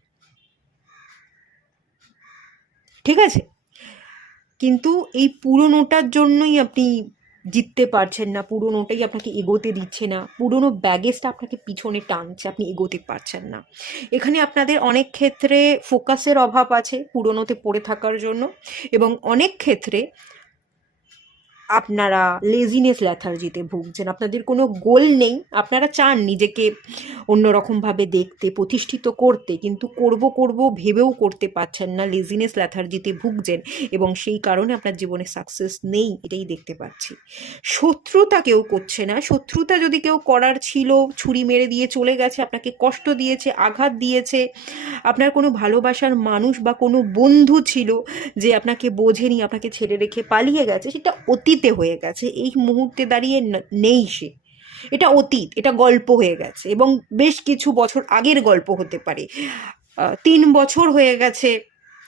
ঠিক আছে? কিন্তু এই পুরনোটার জন্যই আপনি জিততে পারছেন না, পুরনোটাই আপনাকে এগোতে দিচ্ছে না, পুরনো ব্যাগেজটা আপনাকে পিছনে টানছে, আপনি এগোতে পারছেন না। এখানে আপনাদের অনেক ক্ষেত্রে ফোকাসের অভাব আছে পুরনোতে পড়ে থাকার জন্য, এবং অনেক ক্ষেত্রে আপনারা লেজিনেস ল্যাথার্জিতে ভুগছেন, আপনাদের কোনো গোল নেই, আপনারা চান নিজেকে অন্যরকমভাবে দেখতে, প্রতিষ্ঠিত করতে, কিন্তু করব করব ভেবেও করতে পারছেন না, লেজিনেস ল্যাথার্জিতে ভুগছেন, এবং সেই কারণে আপনার জীবনে সাকসেস নেই, এটাই দেখতে পাচ্ছি। শত্রুতা কেউ করছে না, শত্রুতা যদি কেউ করার ছিল, ছুরি মেরে দিয়ে চলে গেছে, আপনাকে কষ্ট দিয়েছে, আঘাত দিয়েছে, আপনার কোনো ভালোবাসার মানুষ বা কোনো বন্ধু ছিল যে আপনাকে বোঝেনি, আপনাকে ছেড়ে রেখে পালিয়ে গেছে, সেটা অতীতে হয়ে গেছে, এই মুহূর্তে দাঁড়িয়ে নেই সে। এটা অতীত, এটা গল্প হয়ে গেছে, এবং বেশ কিছু বছর আগের গল্প হতে পারে, 3 বছর হয়ে গেছে,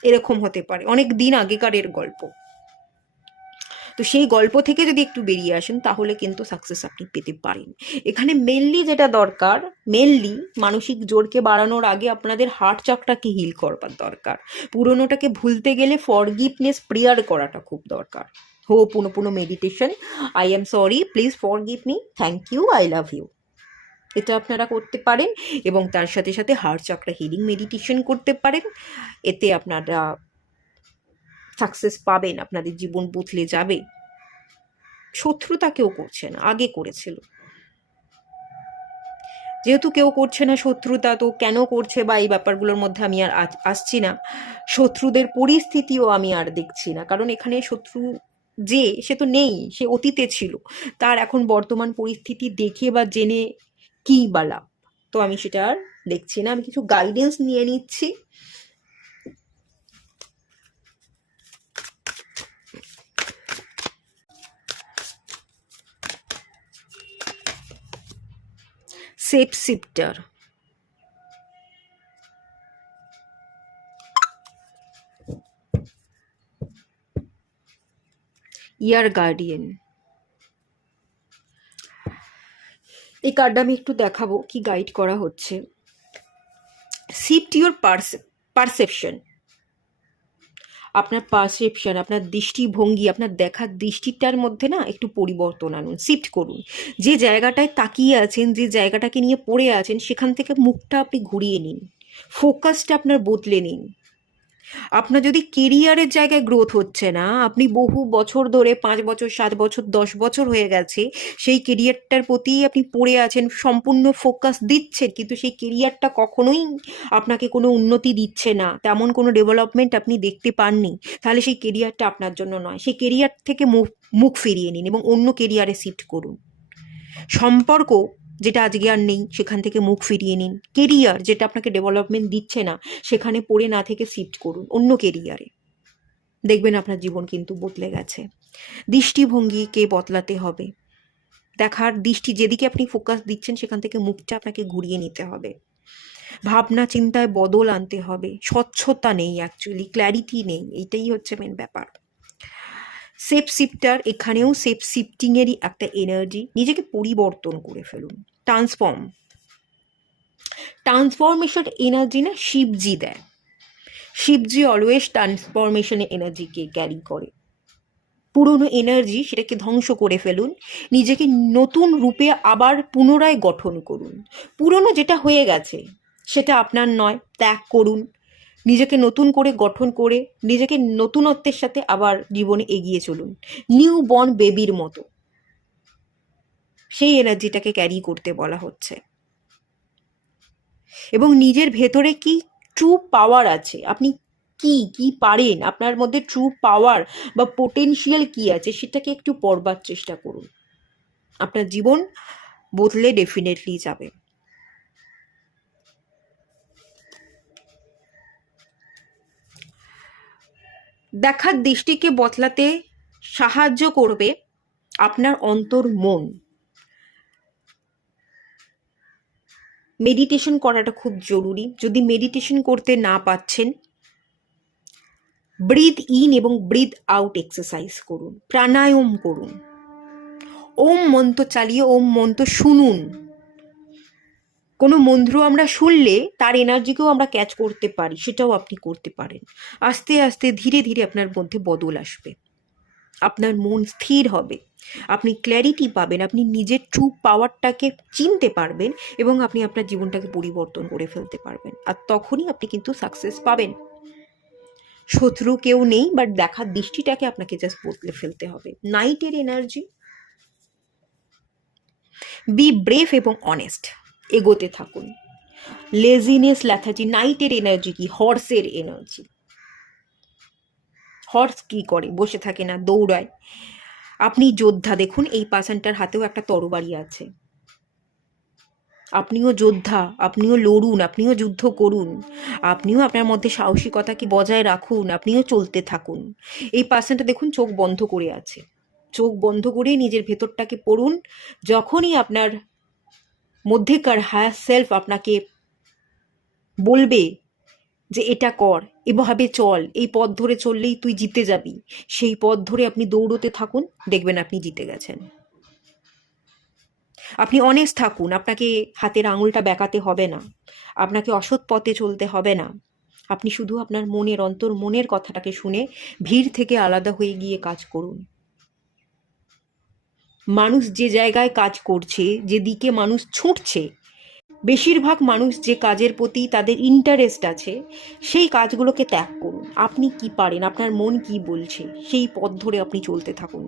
এরকম হতে পারে, অনেক দিন আগেকারের গল্প। তো সেই গল্প থেকে যদি একটু বেরিয়ে আসেন, তাহলে কিন্তু সাকসেস আপনি পেতে পারেন। এখানে মেনলি যেটা দরকার, মেনলি মানসিক জোরকে বাড়ানোর আগে আপনাদের হার্ট চক্রটাকে হিল করবার দরকার। পুরনোটাকে ভুলতে গেলে ফরগিভনেস প্রেয়ার করাটা খুব দরকার। Ho'oponopono meditation, I am sorry, please forgive me, thank you, I love you, এটা আপনারা করতে পারেন, এবং তার সাথে সাথে হার্ট চক্র হিলিং মেডিটেশন করতে পারেন। এতে আপনারা সাকসেস পাবেন, আপনাদের জীবন বদলে যাবে। শত্রুতা কেউ করছে না, আগে করেছিল, যেহেতু কেউ করছে না শত্রুতা, তো কেন করছে বা এই ব্যাপারগুলোর মধ্যে আমি আর আসছি না। শত্রুদের পরিস্থিতিও আমি আর দেখছি না, কারণ এখানে শত্রু যে, সে তো নেই, সে অতীতে ছিল, তার এখন বর্তমান পরিস্থিতি দেখে বা জেনে কি বা লাভ, তো আমি সেটা আর দেখছি না। আমি কিছু গাইডেন্স নিয়ে নিচ্ছি। সেপ শিফটার, ইয়ার গার্ডিয়ান, এই কার্ডটা আমি একটু দেখাবো কি গাইড করা হচ্ছে। শিফট ইউর পারসেপশন, আপনার পারসেপশন, আপনার দৃষ্টিভঙ্গি, আপনার দেখার দৃষ্টিটার মধ্যে না একটু পরিবর্তন আনুন, শিফট করুন। যে জায়গাটায় তাকিয়ে আছেন, যে জায়গাটাকে নিয়ে পড়ে আছেন, সেখান থেকে মুখটা আপনি ঘুরিয়ে নিন, ফোকাসটা আপনার বদলে নিন। আপনার যদি কেরিয়ারের জায়গায় গ্রোথ হচ্ছে না, আপনি বহু বছর ধরে, 5 বছর, 7 বছর, 10 বছর হয়ে গেছে সেই কেরিয়ারটার প্রতি আপনি পড়ে আছেন, সম্পূর্ণ ফোকাস দিচ্ছেন, কিন্তু সেই কেরিয়ারটা কখনোই আপনাকে কোনো উন্নতি দিচ্ছে না, তেমন কোনো ডেভেলপমেন্ট আপনি দেখতে পাননি, তাহলে সেই কেরিয়ারটা আপনার জন্য নয়। সেই কেরিয়ার থেকে মুখ ফিরিয়ে নিন এবং অন্য কেরিয়ারে শিফট করুন। সম্পর্ক যেটা আজকে আর নেই, সেখান থেকে মুখ ফিরিয়ে নিন। কেরিয়ার যেটা আপনাকে ডেভেলপমেন্ট দিচ্ছে না, সেখানে পড়ে না থেকে শিফট করুন অন্য কেরিয়ারে, দেখবেন আপনার জীবন কিন্তু বদলে গেছে। দৃষ্টিভঙ্গিকে বদলাতে হবে, দেখার দৃষ্টি, যেদিকে আপনি ফোকাস দিচ্ছেন সেখান থেকে মুখটা আপনাকে ঘুরিয়ে নিতে হবে। ভাবনা চিন্তায় বদল আনতে হবে। স্বচ্ছতা নেই, অ্যাকচুয়ালি ক্ল্যারিটি নেই, এইটাই হচ্ছে মেন ব্যাপার। সেপ শিফটার, এখানেও সেপ শিফটিংয়েরই একটা এনার্জি। নিজেকে পরিবর্তন করে ফেলুন, ট্রান্সফরমেশন এনার্জি না শিবজি দেয়। শিবজি অলওয়েজ ট্রান্সফরমেশনের এনার্জিকে ক্যারি করে। পুরনো এনার্জি সেটাকে ধ্বংস করে ফেলুন, নিজেকে নতুন রূপে আবার পুনরায় গঠন করুন। পুরনো যেটা হয়ে গেছে সেটা আপনার নয়, ত্যাগ করুন। নিজেকে নতুন করে গঠন করে নিজেকে নতুনত্বের সাথে আবার জীবনে এগিয়ে চলুন, নিউ বর্ন বেবির মতো। সেই এনার্জিটাকে ক্যারি করতে বলা হচ্ছে। এবং নিজের ভেতরে কি ট্রু পাওয়ার আছে, আপনি কি কি পারেন, আপনার মধ্যে ট্রু পাওয়ার বা পোটেনশিয়াল কি আছে সেটাকে একটু পড়বার চেষ্টা করুন। আপনার জীবন বদলে ডেফিনেটলি যাবে। দেখার দৃষ্টিকে বদলাতে সাহায্য করবে আপনার অন্তর মন। মেডিটেশন করাটা খুব জরুরি। যদি মেডিটেশন করতে না পাচ্ছেন, ব্রিথ ইন এবং ব্রিথ আউট এক্সারসাইজ করুন, প্রাণায়াম করুন, ওম মন্ত্র চালিয়ে ওম মন্ত্র শুনুন। কোনো মন্ত্র আমরা শুনলে তার এনার্জিকেও আমরা ক্যাচ করতে পারি, সেটাও আপনি করতে পারেন। আস্তে আস্তে ধীরে ধীরে আপনার মধ্যে বদল আসবে, আপনার মন স্থির হবে, আপনি ক্ল্যারিটি পাবেন, আপনি নিজের ট্রু পাওয়ারটাকে চিনতে পারবেন এবং আপনি আপনার জীবনটাকে পরিবর্তন করে ফেলতে পারবেন। আর তখনই আপনি কিন্তু সাকসেস পাবেন। শত্রু কেউ নেই, বাট দেখার দৃষ্টিটাকে আপনাকে জাস্ট বদলে ফেলতে হবে। নাইটের এনার্জি, বি ব্রেভ এবং অনেস্ট, এগোতে থাকুন। Laziness, lethargy. নাইটের এনার্জি কি? হর্সের এনার্জি। হর্স কি করে? বসে থাকে না, দৌড়ায়। আপনি যোদ্ধা। দেখুন এই পার্সনটার হাতেও একটা তরবারি আছে। আপনিও যোদ্ধা, আপনিও লড়ুন, আপনিও যুদ্ধ করুন, আপনিও আপনার মধ্যে সাহসিকতাকে বজায় রাখুন, আপনিও চলতে থাকুন। এই পার্সনটা দেখুন চোখ বন্ধ করে আছে, চোখ বন্ধ করে নিজের ভেতরটাকে পড়ুন। যখনই আপনার মধ্যেকার হায়ার সেলফ আপনাকে বলবে যে এটা কর, এভাবে চল, এই পথ ধরে চললেই তুই জিতে যাবি, সেই পথ ধরে আপনি দৌড়তে থাকুন, দেখবেন আপনি জিতে গেছেন। আপনি অনেস্ট থাকুন, আপনাকে হাতের আঙুলটা বেঁকাতে হবে না, আপনাকে অসৎ পথে চলতে হবে না। আপনি শুধু আপনার মনের মনের কথাটাকে শুনে ভিড় থেকে আলাদা হয়ে গিয়ে কাজ করুন। মানুষ যে জায়গায় কাজ করছে, যেদিকে মানুষ ছুটছে, বেশিরভাগ মানুষ যে কাজের প্রতি তাদের ইন্টারেস্ট আছে, সেই কাজগুলোকে ত্যাগ করুন। আপনি কি পারেন, আপনার মন কি বলছে, সেই পথ ধরে আপনি চলতে থাকুন,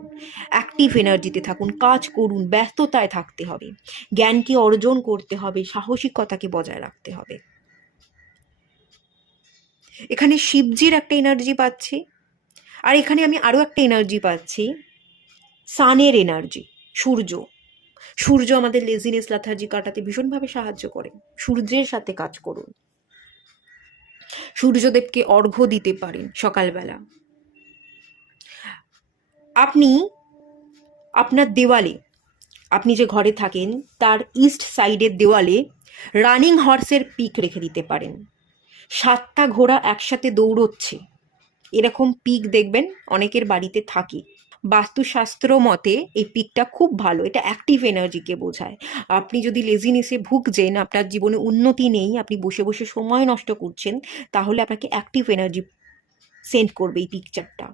অ্যাক্টিভ এনার্জিতে থাকুন, কাজ করুন, ব্যস্ততায় থাকতে হবে, জ্ঞানকে অর্জন করতে হবে, সাহসিকতাকে বজায় রাখতে হবে। এখানে শিবজির একটা এনার্জি পাচ্ছি, আর এখানে আমি আরও একটা এনার্জি পাচ্ছি, সানের এনার্জি, সূর্য। সূর্য আমাদের লেজিনেস, লেথার্জি কাটাতে ভীষণভাবে সাহায্য করে। সূর্যের সাথে কাজ করুন, সূর্যদেবকে অর্ঘ্য দিতে পারেন সকালবেলা। আপনি আপনার দেওয়ালে, আপনি যে ঘরে থাকেন তার ইস্ট সাইডের দেওয়ালে রানিং হর্সের পিক রেখে দিতে পারেন। 7টা ঘোড়া একসাথে দৌড়চ্ছে, এরকম পিক দেখবেন অনেকের বাড়িতে থাকে। বাস্তুশাস্ত্র মতে এই পিকটা খুব ভালো, এটা অ্যাক্টিভ এনার্জিকে বোঝায়। আপনি যদি লেজিনেসে ভুগছেন, আপনার জীবনে উন্নতি নেই, আপনি বসে বসে সময় নষ্ট করছেন, তাহলে আপনাকে অ্যাক্টিভ এনার্জি সেন্ড করবে এই পিকচারটা।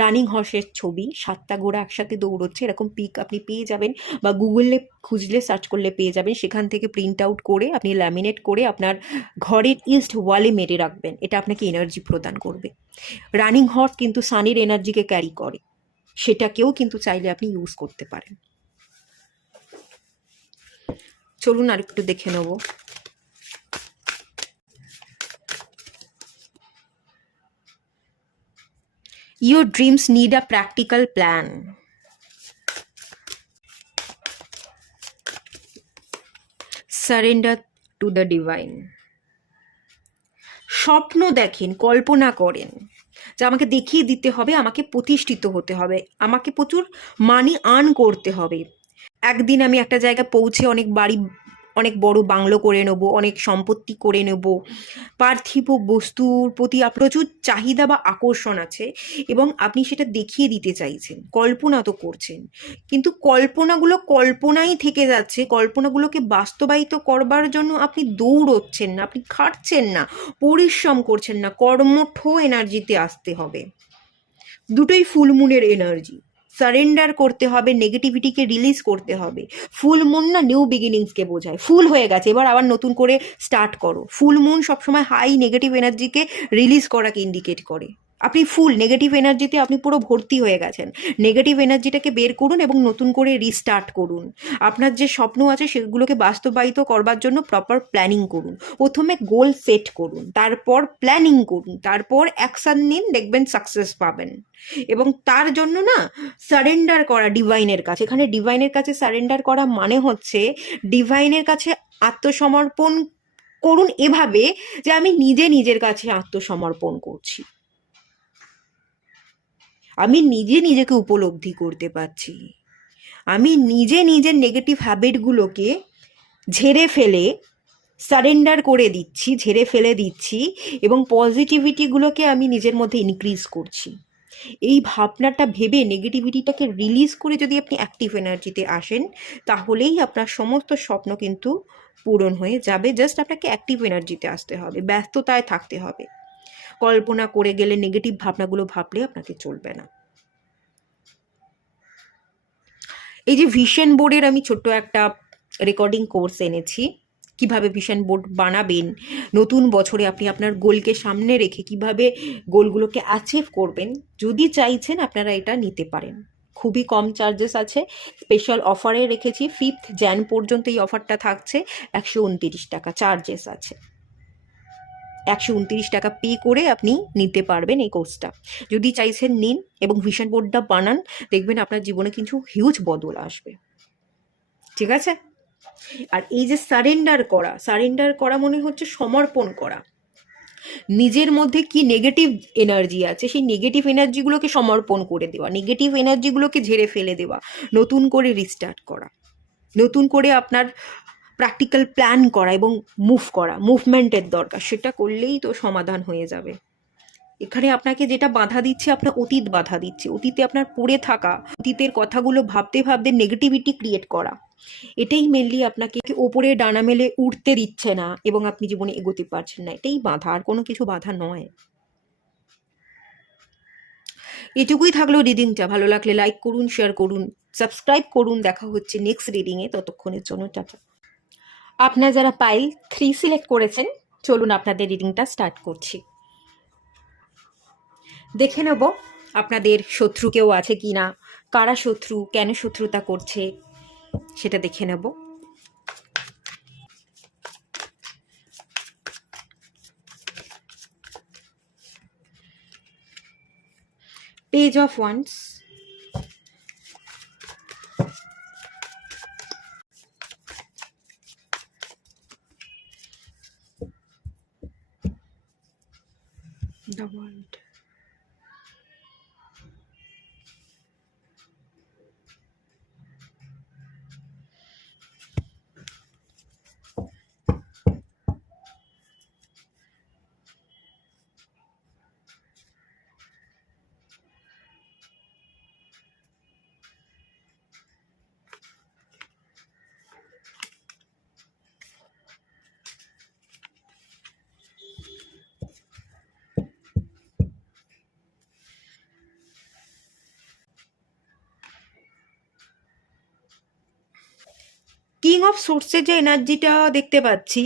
রানিং হর্সের ছবি, 7টা ঘোড়া একসাথে দৌড়চ্ছে, এরকম পিক আপনি পেয়ে যাবেন, বা গুগলে খুঁজলে সার্চ করলে পেয়ে যাবেন। সেখান থেকে প্রিন্ট আউট করে আপনি ল্যামিনেট করে আপনার ঘরের ইস্ট ওয়ালে মেরে রাখবেন, এটা আপনাকে এনার্জি প্রদান করবে। রানিং হর্স কিন্তু সানের এনার্জিকে ক্যারি করে, সেটাকেও কিন্তু চাইলে আপনি ইউজ করতে পারেন। চলুন আর একটু দেখে নেব। Your dreams need a practical plan. Surrender to the divine. স্বপ্ন দেখেন, কল্পনা করেন যে আমাকে দেখিয়ে দিতে হবে, আমাকে প্রতিষ্ঠিত হতে হবে, আমাকে প্রচুর মানি আর্ন করতে হবে। একদিন আমি একটা জায়গায় পৌঁছে অনেক বড় বাংলো করে নেব, অনেক সম্পত্তি করে নেব, পার্থিব বস্তুর প্রতি প্রচুর চাহিদা বা আকর্ষণ আছে এবং আপনি সেটা দেখিয়ে দিতে চাইছেন, কল্পনা তো করছেন, কিন্তু কল্পনাগুলো কল্পনাই থেকে যাচ্ছে। কল্পনাগুলোকে বাস্তবায়িত করবার জন্য আপনি দৌড়চ্ছেন না, আপনি খাটছেন না, পরিশ্রম করছেন না, কর্মঠ এনার্জিতে আসতে হবে। দুটোই ফুল মুনের এনার্জি। সারেন্ডার করতে হবে, নেগেটিভিটিকে রিলিজ করতে হবে। ফুল মুন না নিউ বিগিনিংসকে বোঝায়। ফুল হয়ে গেছে, এবার আবার নতুন করে স্টার্ট করো। ফুল মুন সবসময় হাই নেগেটিভ এনার্জিকে রিলিজ করাকে ইন্ডিকেট করে। আপনি ফুল নেগেটিভ এনার্জিতে আপনি পুরো ভর্তি হয়ে গেছেন। নেগেটিভ এনার্জিটাকে বের করুন এবং নতুন করে রিস্টার্ট করুন। আপনার যে স্বপ্ন আছে সেগুলোকে বাস্তবায়িত করবার জন্য প্রপার প্ল্যানিং করুন। প্রথমে গোল সেট করুন, তারপর প্ল্যানিং করুন, তারপর অ্যাকশন নিন, দেখবেন সাকসেস পাবেন। এবং তার জন্য না সারেন্ডার করা ডিভাইনের কাছে। এখানে ডিভাইনের কাছে সারেন্ডার করা মানে হচ্ছে ডিভাইনের কাছে আত্মসমর্পণ করুন এভাবে যে আমি নিজে নিজের কাছে আত্মসমর্পণ করছি, আমি নিজে নিজেকে উপলব্ধি করতে পারছি, আমি নিজে নিজের নেগেটিভ হ্যাবিটগুলোকে ঝেড়ে ফেলে সারেন্ডার করে দিচ্ছি, ঝেড়ে ফেলে দিচ্ছি এবং পজিটিভিটিগুলোকে আমি নিজের মধ্যে ইনক্রিজ করছি। এই ভাবনাটা ভেবে নেগেটিভিটিটাকে রিলিজ করে যদি আপনি অ্যাক্টিভ এনার্জিতে আসেন, তাহলেই আপনার সমস্ত স্বপ্ন কিন্তু পূরণ হয়ে যাবে। জাস্ট আপনাকে অ্যাক্টিভ এনার্জিতে আসতে হবে, ব্যস্ততায় থাকতে হবে। কল্পনা করে গেলে, নেগেটিভ ভাবনাগুলো ভাবলে আপনাকে চলবে না। এই যে ভিশন বোর্ডের আমি ছোট্ট একটা রেকর্ডিং কোর্স এনেছি, কিভাবে ভিশন বোর্ড বানাবেন, নতুন বছরে আপনি আপনার গোলকে সামনে রেখে কিভাবে গোলগুলোকে অ্যাচিভ করবেন, যদি চাইছেন আপনারা এটা নিতে পারেন। খুবই কম চার্জেস আছে, স্পেশাল অফারে রেখেছি। 5th jan পর্যন্ত এই অফারটা থাকছে। 129 টাকা চার্জেস আছে। 129 টাকা পে করে আপনি নিতে পারবেন এই কোর্সটা। যদি চাইছেন নিন এবং ভিশন বোর্ডটা বানান, দেখবেন আপনার জীবনে কিছু হিউজ বদল আসবে। ঠিক আছে? আর এই যে সারেন্ডার করা মনে হচ্ছে সমর্পণ করা। নিজের মধ্যে কি নেগেটিভ এনার্জি আছে সেই নেগেটিভ এনার্জিগুলোকে সমর্পণ করে দেওয়া, নেগেটিভ এনার্জিগুলোকে ঝেড়ে ফেলে দেওয়া, নতুন করে রিস্টার্ট করা, নতুন করে আপনার প্র্যাকটিক্যাল প্ল্যান করা এবং মুভমেন্টের দরকার। সেটা করলেই তো সমাধান হয়ে যাবে। এখানে আপনাকে যেটা বাধা দিচ্ছে, আপনার অতীত বাধা দিচ্ছে। অতীতে আপনার পড়ে থাকা, অতীতের কথাগুলো ভাবতে ভাবতে নেগেটিভিটি ক্রিয়েট করা, এটাই মেনলি আপনাকে ওপরে ডানা মেলে উঠতে দিচ্ছে না এবং আপনি জীবনে এগোতে পারছেন না। এটাই বাধা, আর কোনো কিছু বাধা নয়। এটুকুই থাকলো রিডিংটা। ভালো লাগলে লাইক করুন, শেয়ার করুন, সাবস্ক্রাইব করুন। দেখা হচ্ছে নেক্সট রিডিংয়ে, ততক্ষণের জন্য টাটা। আপনারা যারা পাইল 3 সিলেক্ট করেছেন, চলুন আপনাদের রিডিংটা স্টার্ট করছি। দেখে নেব আপনাদের শত্রু কেউ আছে কি না, কারা শত্রু, কেন শত্রুতা করছে সেটা দেখে নেব। Page of wands, the world, king of সোর্সের যে এনার্জিটা দেখতে পাচ্ছি,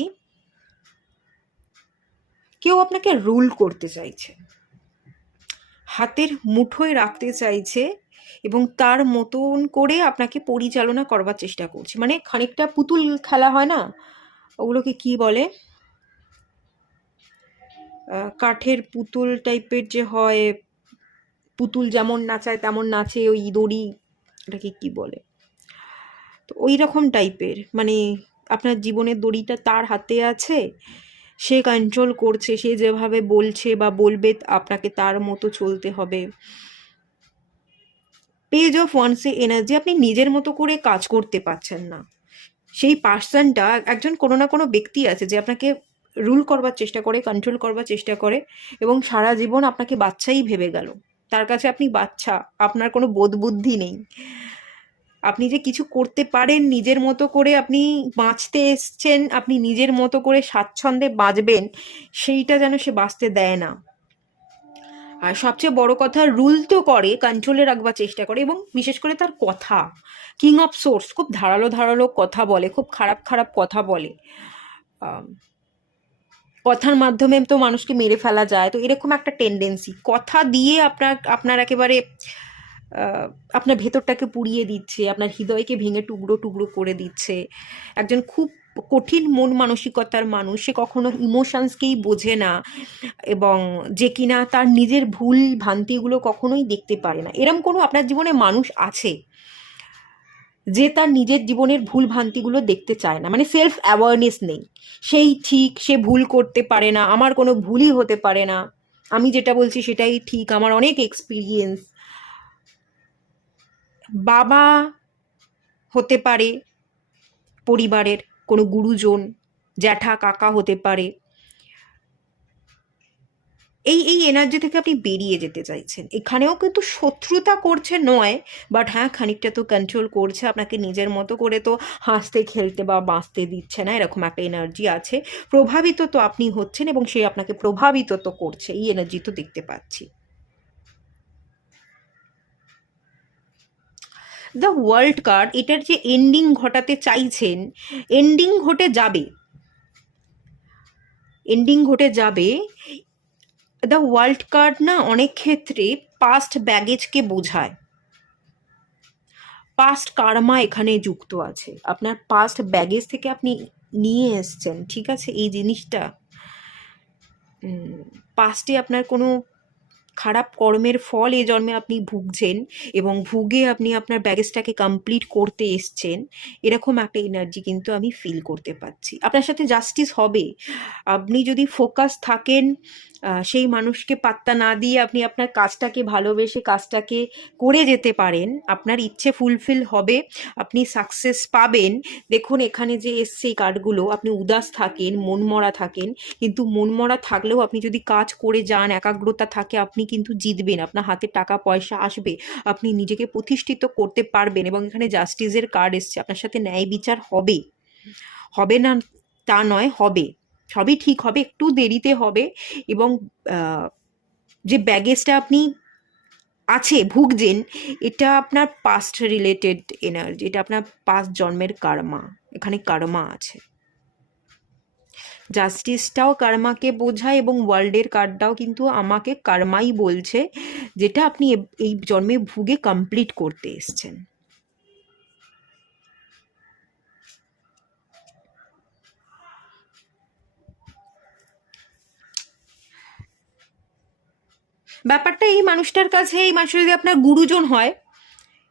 কেউ আপনাকে রুল করতে চাইছে, হাতের মুঠোয় রাখতে চাইছে এবং তার মতন করে আপনাকে পরিচালনা করবার চেষ্টা করছে। মানে খানিকটা পুতুল খেলা হয় না, ওগুলোকে কি বলে, কাঠের পুতুল টাইপের যে হয়, পুতুল যেমন নাচায় তেমন নাচে, ওই দড়ি, ওটাকে কি বলে, তো ওই রকম টাইপের। মানে আপনার জীবনের দড়িটা তার হাতে আছে, সে কন্ট্রোল করছে, সে যেভাবে বলছে বা বলবে আপনাকে তার মতো চলতে হবে। পেজ অফ ওয়ান্সে এনার্জি, আপনি নিজের মতো করে কাজ করতে পারছেন না, সেই পার্সনটা একজন কোনো না কোনো ব্যক্তি আছে যে আপনাকে রুল করবার চেষ্টা করে, কন্ট্রোল করবার চেষ্টা করে, এবং সারা জীবন আপনাকে বাচ্চাই ভেবে গেল। তার কাছে আপনি বাচ্চা, আপনার কোনো বোধ বুদ্ধি নেই। আপনি যে কিছু করতে পারেন নিজের মতো করে, আপনি বাঁচতে এসছেন, আপনি নিজের মতো করে স্বাচ্ছন্দ্যে বাঁচবেন, সেইটা যেন সে বাঁচতে দেয় না। আর সবচেয়ে বড় কথা, রুল তো করে, কন্ট্রোলে রাখবার চেষ্টা করে, এবং বিশেষ করে তার কথা, কিং অফ সোর্স, খুব ধারালো ধারালো কথা বলে, খুব খারাপ খারাপ কথা বলে। আম, কথার মাধ্যমে তো মানুষকে মেরে ফেলা যায়, তো এরকম একটা টেন্ডেন্সি, কথা দিয়ে আপনার একেবারে আপনার ভেতরটাকে পুড়িয়ে দিচ্ছে, আপনার হৃদয়কে ভেঙে টুকরো টুকরো করে দিচ্ছে। একজন খুব কঠিন মন মানসিকতার মানুষ, সে কখনো ইমোশনসকেই বোঝে না, এবং যে কিনা তার নিজের ভুল ভ্রান্তিগুলো কখনোই দেখতে পারে না। এরম কোনো আপনার জীবনে মানুষ আছে যে তার নিজের জীবনের ভুল ভ্রান্তিগুলো দেখতে চায় না, মানে সেলফ অ্যাওয়ারনেস নেই, সেই ঠিক, সে ভুল করতে পারে না, আমার কোনো ভুলই হতে পারে না, আমি যেটা বলছি সেটাই ঠিক, আমার অনেক এক্সপিরিয়েন্স। বাবা হতে পারে, পরিবারের কোনো গুরুজন, জ্যাঠা কাকা হতে পারে। এই এনার্জি থেকে আপনি বেরিয়ে যেতে চাইছেন। এখানেও কিন্তু শত্রুতা করছে নয়, বাট হ্যাঁ খানিকটা তো কন্ট্রোল করছে, আপনাকে নিজের মতো করে তো হাসতে খেলতে বা বাঁচতে দিচ্ছে না, এরকম একটা এনার্জি আছে। প্রভাবিত তো আপনি হচ্ছেন, এবং সে আপনাকে প্রভাবিত তো করছে, এই এনার্জি তো দেখতে পাচ্ছি। দ্য ওয়ার্ল্ড কার্ড, এটার যে এন্ডিং ঘটাতে চাইছেন, এন্ডিং ঘটে যাবে, এন্ডিং ঘটে যাবে। দ্য ওয়ার্ল্ড কার্ড না অনেক ক্ষেত্রে পাস্ট ব্যাগেজকে বোঝায়, পাস্ট কার্মা এখানে যুক্ত আছে, আপনার পাস্ট ব্যাগেজ থেকে আপনি নিয়ে এসছেন, ঠিক আছে, এই জিনিসটা। পাস্টে আপনার কোনো খারাপ কর্মের ফল এ জন্মে আপনি ভুগছেন, এবং ভুগে আপনি আপনার ব্যাগেজটাকে কমপ্লিট করতে এসছেন, এরকম একটা এনার্জি কিন্তু আমি ফিল করতে পাচ্ছি। আপনার সাথে জাস্টিস হবে, আপনি যদি ফোকাস থাকেন, সেই মানুষকে পাত্তা না দিয়ে আপনি আপনার কাজটাকে ভালোবেসে কাজটাকে করে যেতে পারেন, আপনার ইচ্ছে ফুলফিল হবে, আপনি সাকসেস পাবেন। দেখুন এখানে যে এসছে এই কার্ডগুলো, আপনি উদাস থাকেন, মনমরা থাকেন, কিন্তু মনমরা থাকলেও আপনি যদি কাজ করে যান, একাগ্রতা থাকে, আপনি কিন্তু জিতবেন, আপনার হাতে টাকা পয়সা আসবে, আপনি নিজেকে প্রতিষ্ঠিত করতে পারবেন। এবং এখানে জাস্টিসের কার্ড এসছে, আপনার সাথে ন্যায় বিচার হবে, হবে না তা নয়, হবে, সবই ঠিক হবে, একটু দেরিতে হবে। এবং যে ব্যাগেজটা আপনি আছে ভুগছেন, এটা আপনার পাস্ট রিলেটেড এনার্জি, এটা আপনার পাস্ট জন্মের কার্মা, এখানে কার্মা আছে। জাস্টিসটাও কার্মাকে বোঝায়, এবং ওয়ার্ল্ডের কার্ডটাও কিন্তু আমাকে কার্মাই বলছে, যেটা আপনি এই জন্মে ভুগে কমপ্লিট করতে এসছেন। ব্যাপারটা এই মানুষটার কাছে, এই মানুষটা যদি আপনার গুরুজন হয়,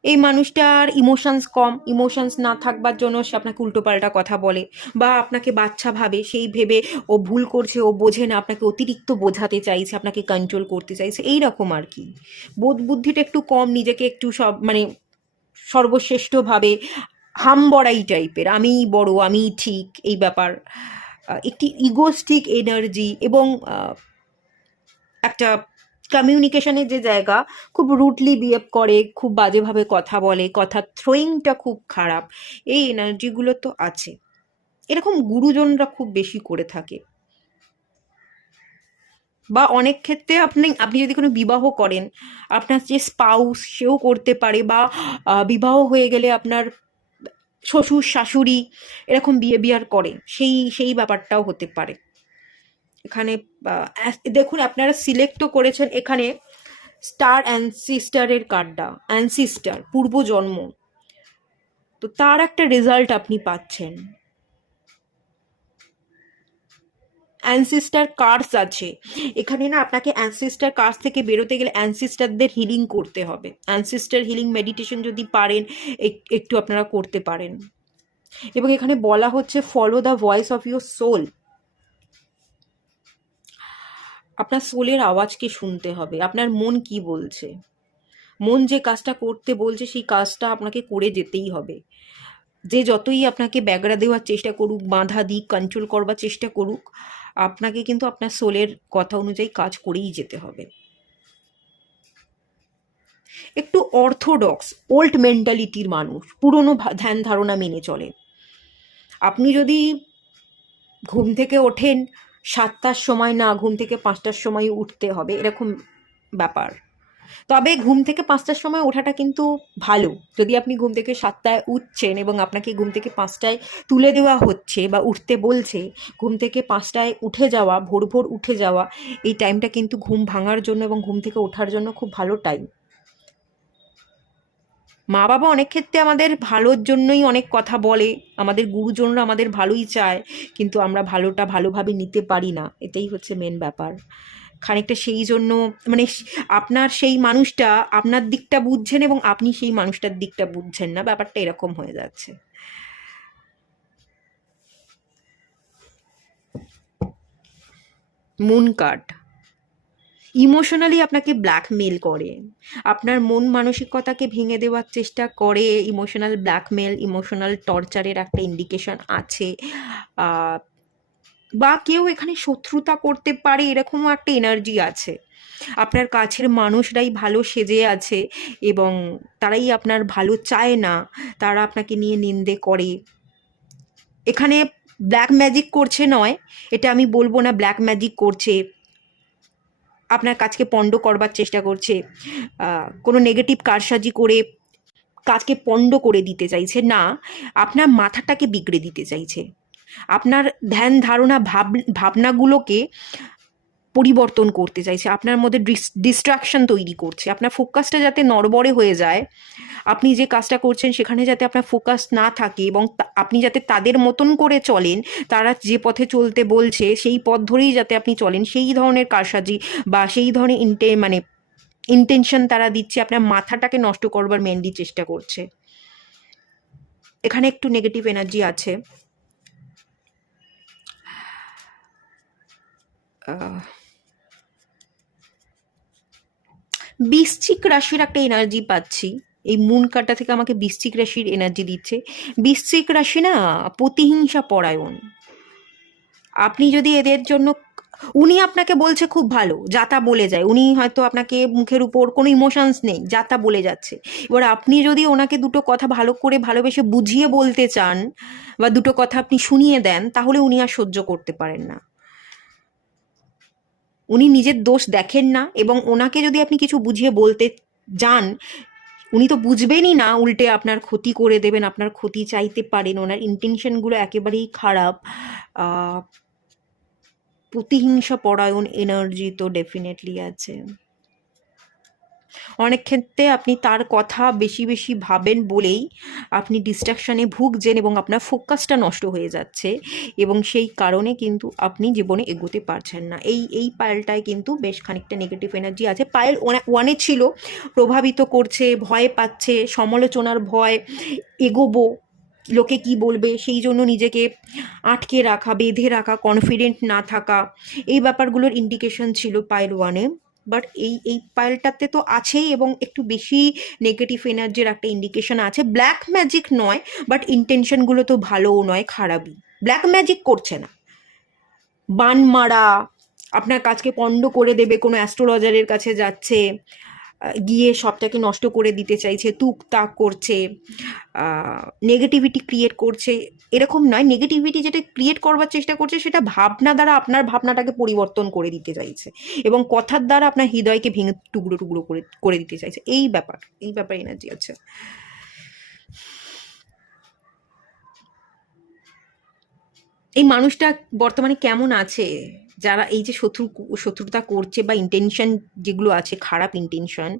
এই মানুষটার ইমোশনস কম, ইমোশনস না থাকবার জন্য সে আপনাকে উল্টোপাল্টা কথা বলে, বা আপনাকে বাচ্চা ভাবে, সেই ভেবে ও ভুল করছে, ও বোঝে না, আপনাকে অতিরিক্ত বোঝাতে চাইছে, আপনাকে কন্ট্রোল করতে চাইছে, এই রকম আর কি। বোধ বুদ্ধিটা একটু কম, নিজেকে একটু সব মানে সর্বশ্রেষ্ঠভাবে হামবড়াই টাইপের, আমিই বড়, আমিই ঠিক, এই ব্যাপার। একটি ইগোস্টিক এনার্জি, এবং একটা কমিউনিকেশনের যে জায়গা, খুব রুডলি বিহেভ করে, খুব বাজেভাবে কথা বলে, কথা থ্রোয়িংটা খুব খারাপ, এই এনার্জিগুলো তো আছে। এরকম গুরুজনরা খুব বেশি করে থাকে। বা অনেক ক্ষেত্রে আপনি আপনি যদি কোনো বিবাহ করেন, আপনার যে স্পাউস সেও করতে পারে, বা বিবাহ হয়ে গেলে আপনার শ্বশুর শাশুড়ি এরকম বিহেভিয়ার করে, সেই ব্যাপারটাও হতে পারে। এখানে দেখুন আপনারা সিলেক্টও করেছেন এখানে স্টার অ্যানসিস্টারের কার্ডটা, অ্যানসিস্টার পূর্বজন্ম, তো তার একটা রেজাল্ট আপনি পাচ্ছেন। অ্যানসিস্টার কার্স আছে এখানে না, আপনাকে অ্যানসিস্টার কার্স থেকে বেরোতে গেলে অ্যানসিস্টারদের হিলিং করতে হবে, অ্যানসিস্টার হিলিং মেডিটেশন যদি পারেন একটু আপনারা করতে পারেন। এবং এখানে বলা হচ্ছে follow the voice of your soul, আপনার সোলের আওয়াজকে শুনতে হবে, আপনার মন কি বলছে, মন যে কাজটা করতে বলছে সেই কাজটা আপনাকে করে যেতেই হবে। যে যতই আপনাকে ব্যাগরা দেওয়ার চেষ্টা করুক, বাধা দিক, কন্ট্রোল করবার চেষ্টা করুক, আপনাকে কিন্তু আপনার সোলের কথা অনুযায়ী কাজ করেই যেতে হবে। একটু অর্থোডক্স, ওল্ড মেন্টালিটির মানুষ, পুরনো ধ্যান ধারণা মেনে চলে। আপনি যদি ঘুম থেকে ওঠেন 7টার সময়, না ঘুম থেকে 5টার সময় উঠতে হবে এরকম ব্যাপার। তবে ঘুম থেকে 5টার সময় ওঠাটা কিন্তু ভালো। যদি আপনি ঘুম থেকে 7টায় উঠছেন এবং আপনাকে ঘুম থেকে 5টায় তুলে দেওয়া হচ্ছে বা উঠতে বলছে, ঘুম থেকে 5টায় উঠে যাওয়া, ভোর ভোর উঠে যাওয়া, এই টাইমটা কিন্তু ঘুম ভাঙার জন্য এবং ঘুম থেকে ওঠার জন্য খুব ভালো টাইম। মা বাবা অনেক ক্ষেত্রে আমাদের ভালোর জন্যই অনেক কথা বলে, আমাদের গুরুজনরা আমাদের ভালোই চায়, কিন্তু আমরা ভালোটা ভালোভাবে নিতে পারি না, এটাই হচ্ছে মেন ব্যাপার। খানিকটা সেই জন্য মানে আপনার সেই মানুষটা আপনার দিকটা বুঝছেন এবং আপনি সেই মানুষটার দিকটা বুঝছেন না, ব্যাপারটা এরকম হয়ে যাচ্ছে। মুন কার্ড ইমোশনালি আপনাকে ব্ল্যাকমেল করে, আপনার মন মানসিকতাকে ভেঙে দেওয়ার চেষ্টা করে। ইমোশনাল ব্ল্যাকমেল, ইমোশনাল টর্চারের একটা ইন্ডিকেশন আছে। বা কেউ এখানে শত্রুতা করতে পারে, এরকমও একটা এনার্জি আছে। আপনার কাছের মানুষরাই ভালো সেজে আছে এবং তারাই আপনার ভালো চায় না, তারা আপনাকে নিয়ে নিন্দে করে। এখানে ব্ল্যাক ম্যাজিক করছে নয়, এটা আমি বলবো না ব্ল্যাক ম্যাজিক করছে, আপনার কাজকে পণ্ড করবার চেষ্টা করছে, কোনো নেগেটিভ কারসাজি করে কাজকে পণ্ড করে দিতে চাইছে না, আপনার মাথাটাকে বিগড়ে দিতে চাইছে, আপনার ধ্যান ধারণা ভাবনাগুলোকে পরিবর্তন করতে চাইছে, আপনার মধ্যে ডিস্ট্রাকশন তৈরি করছে, আপনার ফোকাসটা যাতে নড়বড়ে হয়ে যায়, আপনি যে কাজটা করছেন সেখানে যাতে আপনার ফোকাস না থাকে এবং আপনি যাতে তাদের মতন করে চলেন, তারা যে পথে চলতে বলছে সেই পথ ধরেই যাতে আপনি চলেন, সেই ধরনের কারসাজি বা সেই ধরনের মানে ইন্টেনশন তারা দিচ্ছে, আপনার মাথাটাকে নষ্ট করবার মেনলি চেষ্টা করছে। এখানে একটু নেগেটিভ এনার্জি আছে। বৃশ্চিক রাশির একটা এনার্জি পাচ্ছি, এই মুন কার্ডটা থেকে আমাকে বৃশ্চিক রাশির এনার্জি দিচ্ছে। বৃশ্চিক রাশি না প্রতিহিংসা পরায়ণ। আপনি যদি এদের জন্য, উনি আপনাকে বলছে খুব ভালো, যাতা বলে যায়, উনি হয়তো আপনাকে মুখের উপর কোনো ইমোশনস নেই, যাতা বলে যাচ্ছে। এবার আপনি যদি ওনাকে দুটো কথা ভালো করে ভালোবেসে বুঝিয়ে বলতে চান বা দুটো কথা আপনি শুনিয়ে দেন, তাহলে উনি আর সহ্য করতে পারেন না। উনি নিজের দোষ দেখেন না এবং ওনাকে যদি আপনি কিছু বুঝিয়ে বলতে যান, উনি তো বুঝবেনই না, উল্টে আপনার ক্ষতি করে দেবেন, আপনার ক্ষতি চাইতে পারেন, ওনার ইন্টেনশনগুলো একেবারেই খারাপ। প্রতিহিংসা পরায়ণ এনার্জি তো ডেফিনেটলি আছে। অনেক ক্ষেত্রে আপনি তার কথা বেশি বেশি ভাবেন বলেই আপনি ডিস্ট্রাকশানে ভুগছেন এবং আপনার ফোকাসটা নষ্ট হয়ে যাচ্ছে এবং সেই কারণে কিন্তু আপনি জীবনে এগোতে পারছেন না। এই পায়েলটায় কিন্তু বেশ খানিকটা নেগেটিভ এনার্জি আছে। পায়েল ওয়ানে ছিল, প্রভাবিত করছে, ভয় পাচ্ছে, সমালোচনার ভয়, এগোবো, লোকে কি বলবে সেই জন্য নিজেকে আটকে রাখা, বেঁধে রাখা, কনফিডেন্ট না থাকা, এই ব্যাপারগুলোর ইন্ডিকেশন ছিল পায়েল ওয়ানে। বাট এই পায়েলটাতে তো আছেই এবং একটু বেশি নেগেটিভ এনার্জির একটা ইন্ডিকেশন আছে। ব্ল্যাক ম্যাজিক নয়, বাট ইন্টেনশনগুলো তো ভালোও নয়, খারাপই। ব্ল্যাক ম্যাজিক করছে না, বান মারা, আপনার কাজকে পণ্ড করে দেবে, কোনো অ্যাস্ট্রোলজারের কাছে যাচ্ছে, গিয়ে সবটাকে নষ্ট করে দিতে চাইছে, তুকতাক করছে, নেগেটিভিটি ক্রিয়েট করছে, এরকম নয়। নেগেটিভিটি যেটা ক্রিয়েট করবার চেষ্টা করছে সেটা ভাবনা দ্বারা আপনার ভাবনাটাকে পরিবর্তন করে দিতে চাইছে এবং কথার দ্বারা আপনার হৃদয়কে ভেঙে টুকরো টুকরো করে দিতে চাইছে। এই ব্যাপার এনার্জি আছে। এই মানুষটা বর্তমানে কেমন আছে, যারা এই যে শত্রুতা করছে বা ইন্টেনশন যেগুলো আছে, খারাপ ইন্টেনশন,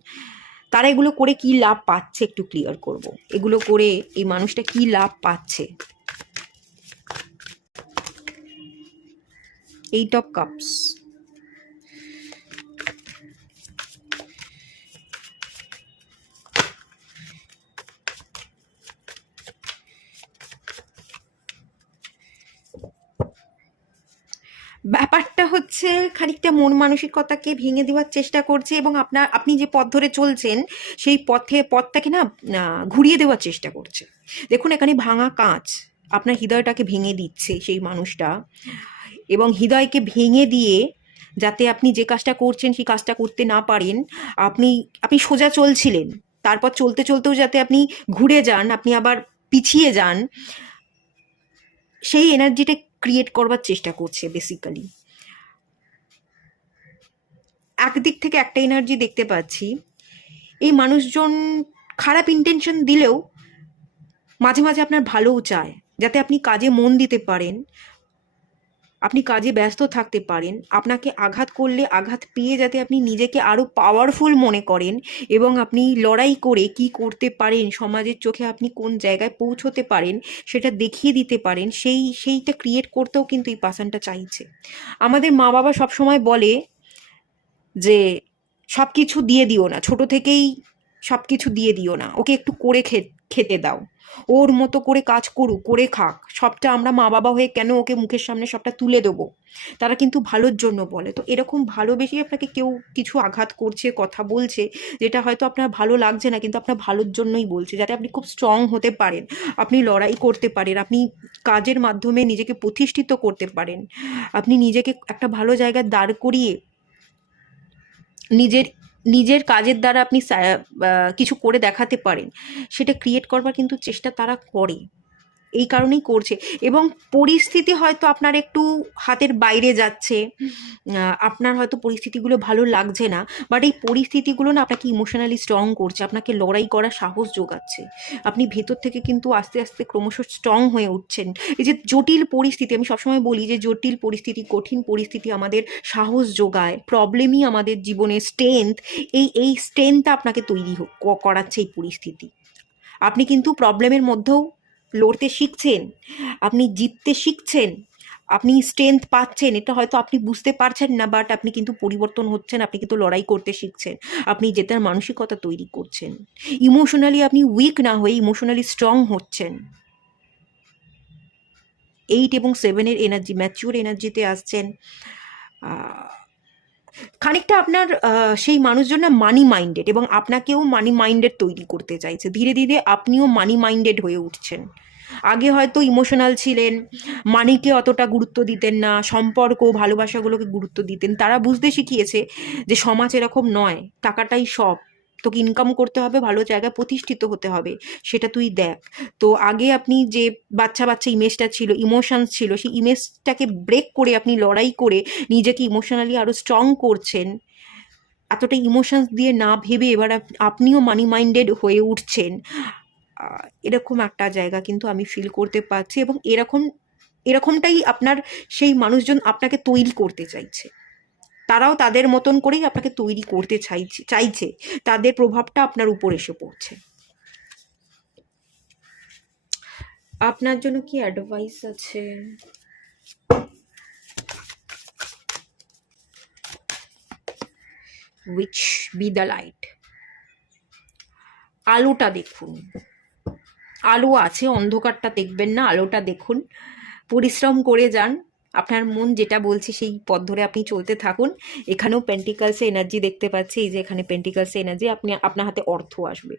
তারা এগুলো করে কি লাভ পাচ্ছে একটু ক্লিয়ার করব। এগুলো করে এই মানুষটা কি লাভ পাচ্ছে। 8 of Cups, ব্যাপারটা হচ্ছে খানিকটা মন মানসিকতাকে ভেঙে দেওয়ার চেষ্টা করছে, এবং আপনি যে পথ ধরে চলছেন সেই পথটাকে না ঘুরিয়ে দেওয়ার চেষ্টা করছে। দেখুন, এখানে ভাঙা কাঁচ আপনার হৃদয়টাকে ভেঙে দিচ্ছে সেই মানুষটা, এবং হৃদয়কে ভেঙে দিয়ে যাতে আপনি যে কাজটা করছেন সেই কাজটা করতে না পারেন, আপনি আপনি সোজা চলছিলেন, তারপর চলতে চলতেও যাতে আপনি ঘুরে যান, আপনি আবার পিছিয়ে যান, সেই এনার্জিটা ক্রিয়েট করবার চেষ্টা করছে বেসিক্যালি। একদিক থেকে একটা এনার্জি দেখতে পাচ্ছি, এই মানুষজন খারাপ ইন্টেনশন দিলেও মাঝে মাঝে আপনার ভালোও চায়, যাতে আপনি কাজে মন দিতে পারেন, আপনি কাজে ব্যস্ত থাকতে পারেন, আপনাকে আঘাত করলে আঘাত পেয়ে যাতে আপনি নিজেকে আরও পাওয়ারফুল মনে করেন, এবং আপনি লড়াই করে কি করতে পারেন, সমাজের চোখে আপনি কোন জায়গায় পৌঁছতে পারেন সেটা দেখিয়ে দিতে পারেন, সেইটা ক্রিয়েট করতেও কিন্তু এই পার্সনটা চাইছে। আমাদের মা বাবা সবসময় বলে যে সব কিছু দিয়ে দিও না, ছোট থেকেই সব কিছু দিয়ে দিও না, ওকে একটু করে খেতে দাও, ওর মতো করে কাজ করুক, করে খাক, সবটা আমরা মা বাবা হয়ে কেন ওকে মুখের সামনে সবটা তুলে দেবো? তারা কিন্তু ভালোর জন্য বলে। তো এরকম ভালোবেসেই আপনাকে কেউ কিছু আঘাত করছে, কথা বলছে, যেটা হয়তো আপনার ভালো লাগছে না, কিন্তু আপনার ভালোর জন্যই বলছে, যাতে আপনি খুব স্ট্রং হতে পারেন, আপনি লড়াই করতে পারেন, আপনি কাজের মাধ্যমে নিজেকে প্রতিষ্ঠিত করতে পারেন, আপনি নিজেকে একটা ভালো জায়গায় দাঁড় করিয়ে নিজের নিজের কাজের দ্বারা আপনি কিছু করে দেখাতে পারেন, সেটা ক্রিয়েট করবার কিন্তু চেষ্টা তারা করে, এই কারণেই করছে। এবং পরিস্থিতি হয়তো আপনার একটু হাতের বাইরে যাচ্ছে, আপনার হয়তো পরিস্থিতিগুলো ভালো লাগছে না, বাট এই পরিস্থিতিগুলো না আপনাকে ইমোশনালি স্ট্রং করছে, আপনাকে লড়াই করার সাহস যোগাচ্ছে, আপনি ভেতর থেকে কিন্তু আস্তে আস্তে ক্রমশ স্ট্রং হয়ে উঠছেন। এই যে জটিল পরিস্থিতি, আমি সবসময় বলি যে জটিল পরিস্থিতি, কঠিন পরিস্থিতি আমাদের সাহস যোগায়, প্রবলেমই আমাদের জীবনের স্ট্রেংথ, এই স্ট্রেংথটা আপনাকে তৈরি করাচ্ছে এই পরিস্থিতি। আপনি কিন্তু প্রবলেমের মধ্যেও লড়তে শিখছেন, আপনি জিততে শিখছেন, আপনি স্ট্রেংথ পাচ্ছেন, এটা হয়তো আপনি বুঝতে পারছেন না, বাট আপনি কিন্তু পরিবর্তন হচ্ছেন, আপনি কিন্তু লড়াই করতে শিখছেন, আপনি জেতার মানসিকতা তৈরি করছেন, ইমোশনালি আপনি উইক না হয়ে ইমোশনালি স্ট্রং হচ্ছেন। 8 এবং 7-এর এনার্জি, ম্যাচিওর এনার্জিতে আসছেন। খানিকটা আপনার সেই মানুষজন না মানি মাইন্ডেড, এবং আপনাকেও মানি মাইন্ডেড তৈরি করতে চাইছে, ধীরে ধীরে আপনিও মানি মাইন্ডেড হয়ে উঠছেন। আগে হয়তো ইমোশনাল ছিলেন, মানিকে অতটা গুরুত্ব দিতেন না, সম্পর্ক ভালোবাসাগুলোকে গুরুত্ব দিতেন, তারা বুঝতে শিখিয়েছে যে সমাজ এরকম নয়, টাকাটাই সব, তোকে ইনকাম করতে হবে, ভালো জায়গায় প্রতিষ্ঠিত হতে হবে, সেটা তুই দেখ। তো আগে আপনি যে বাচ্চা বাচ্চা ইমেজটা ছিল, ইমোশনস ছিল, সেই ইমেজটাকে ব্রেক করে আপনি লড়াই করে নিজেকে ইমোশনালি আরও স্ট্রং করছেন, এতটা ইমোশনস দিয়ে না ভেবে এবার আপনিও মানি মাইন্ডেড হয়ে উঠছেন। এরকম একটা জায়গা কিন্তু আমি ফিল করতে পারছি, এবং এরকমটাই আপনার সেই মানুষজন আপনাকে তৈরি করতে চাইছে, তারাও তাদের মতন করেই আপনাকে তৈরি করতে চাইছে, তাদের প্রভাবটা আপনার উপর এসে পড়ছে। আপনার জন্য কি অ্যাডভাইস আছে? Which B the light. আলোটা দেখুন, আলো আছে, অন্ধকারটা দেখবেন না, আলোটা দেখুন, পরিশ্রম করে যান, আপনার মন যেটা বলছে সেই পথ ধরে আপনি চলতে থাকুন। এখানেও পেন্টিকালসে এনার্জি দেখতে পাচ্ছি, এই যে এখানে পেন্টিকালসে এনার্জি, আপনার হাতে অর্থ আসবে,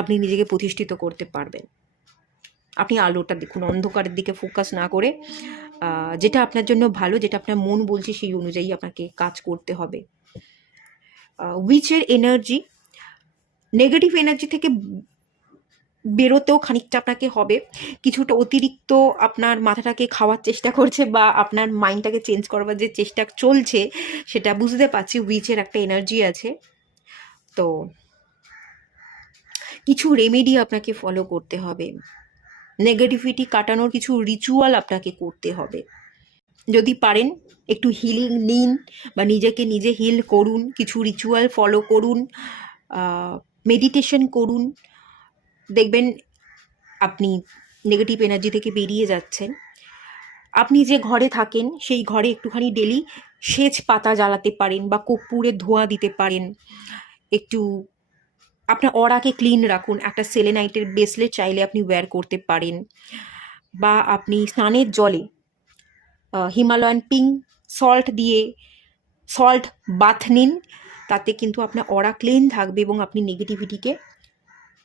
আপনি নিজেকে প্রতিষ্ঠিত করতে পারবেন। আপনি আলোটা দেখুন, অন্ধকারের দিকে ফোকাস না করে যেটা আপনার জন্য ভালো, যেটা আপনার মন বলছে সেই অনুযায়ী আপনাকে কাজ করতে হবে। উইচের এনার্জি, নেগেটিভ এনার্জি থেকে বেরোতেও খানিকটা আপনাকে হবে, কিছুটা অতিরিক্ত আপনার মাথাটাকে খাওয়ার চেষ্টা করছে, বা আপনার মাইন্ডটাকে চেঞ্জ করবার যে চেষ্টা চলছে সেটা বুঝতে পারছি, উইচের একটা এনার্জি আছে। তো কিছু রেমেডি আপনাকে ফলো করতে হবে, নেগেটিভিটি কাটানোর কিছু রিচুয়াল আপনাকে করতে হবে, যদি পারেন একটু হিলিং নিন, বা নিজেকে নিজে হিল করুন, কিছু রিচুয়াল ফলো করুন, মেডিটেশন করুন, দেখবেন আপনি নেগেটিভ এনার্জি থেকে বেরিয়ে যাচ্ছেন। আপনি যে ঘরে থাকেন সেই ঘরে একটুখানি ডেলি সেজ পাতা জ্বালাতে পারেন, বা কর্পূরের ধোঁয়া দিতে পারেন, একটু আপনার অরাকে ক্লিন রাখুন, একটা সেলেনাইটের ব্রেসলেট চাইলে আপনি ওয়্যার করতে পারেন, বা আপনি স্নানের জলে হিমালয়ান পিঙ্ক সল্ট বাথ নিন, তাতে কিন্তু আপনার অরা ক্লিন থাকবে এবং আপনি নেগেটিভিটিকে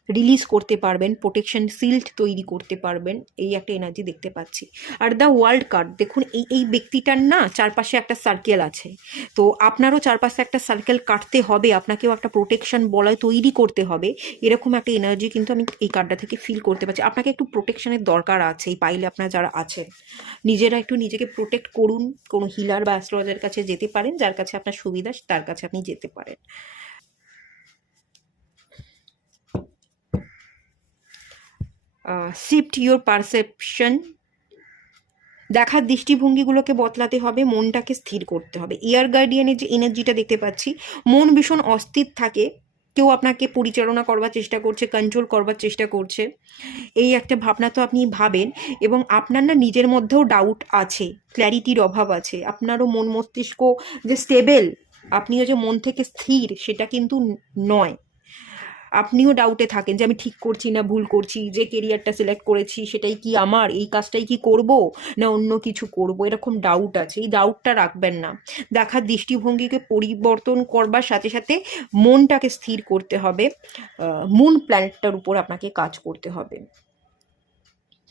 রিলিজ করতে পারবেন, প্রোটেকশন শিল্ড তৈরি করতে পারবেন। এই একটা এনার্জি দেখতে পাচ্ছি। আর দ্য ওয়ার্ল্ড কার্ড দেখুন, এই ব্যক্তিটার না চারপাশে একটা সার্কেল আছে, তো আপনারও চারপাশে একটা সার্কেল কাটতে হবে, আপনাকেও একটা প্রোটেকশন বলয় তৈরি করতে হবে, এরকম একটা এনার্জি কিন্তু আমি এই কার্ডটা থেকে ফিল করতে পারছি। আপনাকে একটু প্রোটেকশনের দরকার আছে, এই পাইলে আপনারা যারা আছেন নিজেরা একটু নিজেকে প্রোটেক্ট করুন। কোনো হিলার বা অ্যাস্ট্রোলজারের কাছে যেতে পারেন, যার কাছে আপনার সুবিধা তার কাছে আপনি যেতে পারেন। শিফট ইউর পারসেপশন, দেখার দৃষ্টিভঙ্গিগুলোকে বদলাতে হবে, মনটাকে স্থির করতে হবে। এয়ার গার্ডিয়ানের যে এনার্জিটা দেখতে পাচ্ছি, মন ভীষণ অস্থির থাকে, কেউ আপনাকে পরিচালনা করবার চেষ্টা করছে, কন্ট্রোল করবার চেষ্টা করছে, এই একটা ভাবনা তো আপনি ভাবেন। এবং আপনার না নিজের মধ্যেও ডাউট আছে, ক্ল্যারিটির অভাব আছে, আপনারও মন মস্তিষ্ক যে স্টেবল, আপনিও যে মন থেকে স্থির সেটা কিন্তু নয়। আপনিও ডাউটে থাকেন যে আমি ঠিক করছি না ভুল করছি, যে কেরিয়ারটা সিলেক্ট করেছি সেটাই কি আমার, এই কাজটাই কি করব না অন্য কিছু করব, এরকম ডাউট আছে। এই ডাউটটা রাখবেন না, দেখার দৃষ্টিভঙ্গিকে পরিবর্তন করবার সাথে সাথে মনটাকে স্থির করতে হবে। মুন প্ল্যানেটটার উপর আপনাকে কাজ করতে হবে।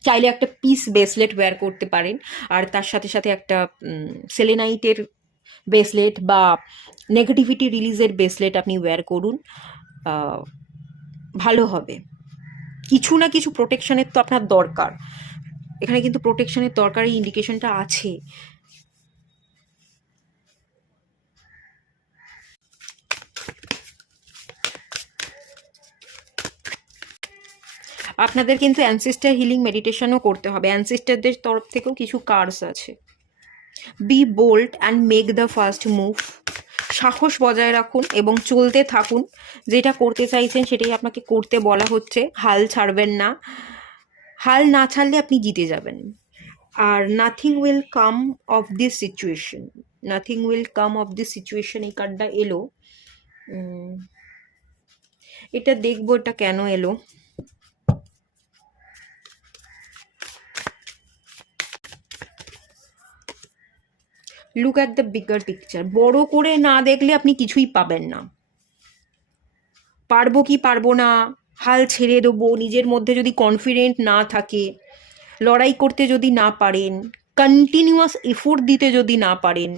চাইলে একটা পিস ব্রেসলেট ওয়্যার করতে পারেন, আর তার সাথে সাথে একটা সেলেনাইটের ব্রেসলেট বা নেগেটিভিটি রিলিজের ব্রেসলেট আপনি ওয়্যার করুন, ভালো হবে। কিছু না কিছু প্রোটেকশনের তো আপনার দরকার, এখানে কিন্তু প্রোটেকশনের দরকার, এই ইন্ডিকেশনটা আছে। আপনাদের কিন্তু অ্যানসেস্টার হিলিং মেডিটেশনও করতে হবে, অ্যানসেস্টারদের তরফ থেকেও কিছু কার্ডস আছে। Be bold and make the first move, সাহস বজায় রাখুন এবং চলতে থাকুন, যেটা করতে চাইছেন সেটাই আপনাকে করতে বলা হচ্ছে, হাল ছাড়বেন না, হাল না ছাড়লে আপনি জিতে যাবেন। আর nothing will come of this situation, nothing will come of this situation, এই কার্ডটা এলো। এটা দেখবো এটা কেন এলো। Look at the bigger picture, বড় করে না দেখলে আপনি কিছুই পাবেন না। পারবো কি পারবো না, হাল ছেড়ে দেবো, নিজের মধ্যে যদি কনফিডেন্ট না থাকে, লড়াই করতে যদি না পারেন, কন্টিনিউয়াস এফোর্ট দিতে যদি না পারেন,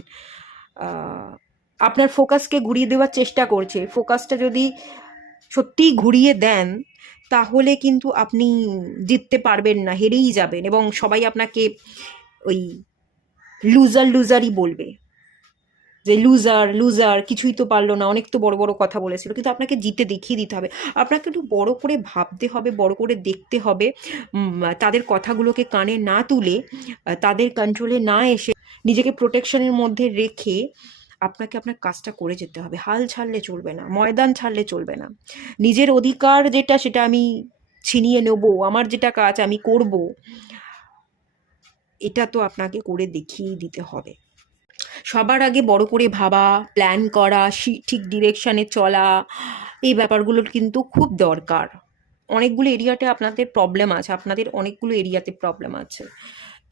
আপনার ফোকাসকে ঘুরিয়ে দেওয়ার চেষ্টা করছে, ফোকাসটা যদি সত্যিই ঘুরিয়ে দেন তাহলে কিন্তু আপনি জিততে পারবেন না, হেরেই যাবেন, এবং সবাই আপনাকে ওই লুজারই বলবে, যে লুজার কিছুই তো পারলো না, অনেক তো বড় বড় কথা বলেছিল, কিন্তু আপনাকে জিতে দেখিয়ে দিতে হবে। আপনাকে একটু বড় করে ভাবতে হবে, বড় করে দেখতে হবে, তাদের কথাগুলোকে কানে না তুলে, তাদের কন্ট্রোলে না এসে নিজেকে প্রোটেকশনের মধ্যে রেখে আপনাকে আপনার কাজটা করে যেতে হবে। হাল ছাড়লে চলবে না, ময়দান ছাড়লে চলবে না। নিজের অধিকার যেটা সেটা আমি ছিনিয়ে নেবো, আমার যেটা কাজ আমি করব, এটা তো আপনাকে করে দেখিয়ে দিতে হবে। সবার আগে বড় করে ভাবা, প্ল্যান করা, ঠিক ডিরেকশানে চলা, এই ব্যাপারগুলোর কিন্তু খুব দরকার। অনেকগুলো এরিয়াতে আপনাদের প্রবলেম আছে, আপনাদের অনেকগুলো এরিয়াতে প্রবলেম আছে,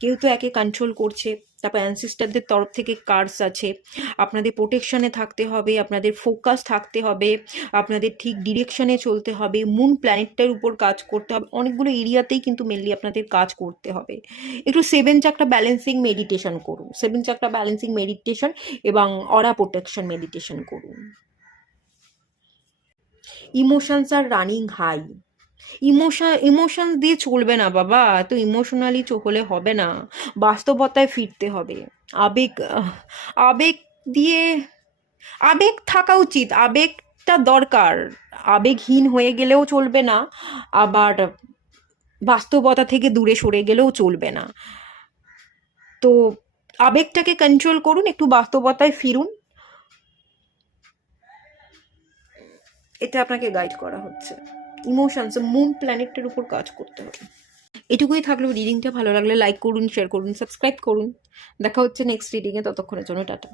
কেউ তো একে কন্ট্রোল করছে, তারপর অ্যানসেস্টারদের তরফ থেকে কার্ডস আছে। আপনাদের প্রোটেকশানে থাকতে হবে, আপনাদের ফোকাস থাকতে হবে, আপনাদের ঠিক ডিরেকশানে চলতে হবে, মুন প্ল্যানেটটার উপর কাজ করতে হবে, অনেকগুলো এরিয়াতেই কিন্তু মেনলি আপনাদের কাজ করতে হবে। একটু 7 চাকরা ব্যালেন্সিং মেডিটেশন করুন, 7 চাকরা ব্যালেন্সিং মেডিটেশন এবং অরা প্রোটেকশন মেডিটেশন করুন। ইমোশনস আর রানিং হাই, ইমোশন দিয়ে চলবে না বাবা, তো ইমোশনালি হলে হবে না, বাস্তবতায় ফিরতে হবে। আবেগ আবেগ দিয়ে, আবেগ থাকা উচিত, আবেগটা দরকার, আবেগহীন হয়ে গেলেও চলবে না, আবার বাস্তবতা থেকে দূরে সরে গেলেও চলবে না। তো আবেগটাকে কন্ট্রোল করুন, একটু বাস্তবতায় ফিরুন, এটা আপনাকে গাইড করা হচ্ছে। ইমোশনস মুন প্ল্যানেটের উপর কাজ করতে হবে। এটুকুই থাকলো, রিডিংটা ভালো লাগলে লাইক করুন, শেয়ার করুন, সাবস্ক্রাইব করুন। দেখা হচ্ছে নেক্সট রিডিংয়ে, ততক্ষণের জন্য টাটা।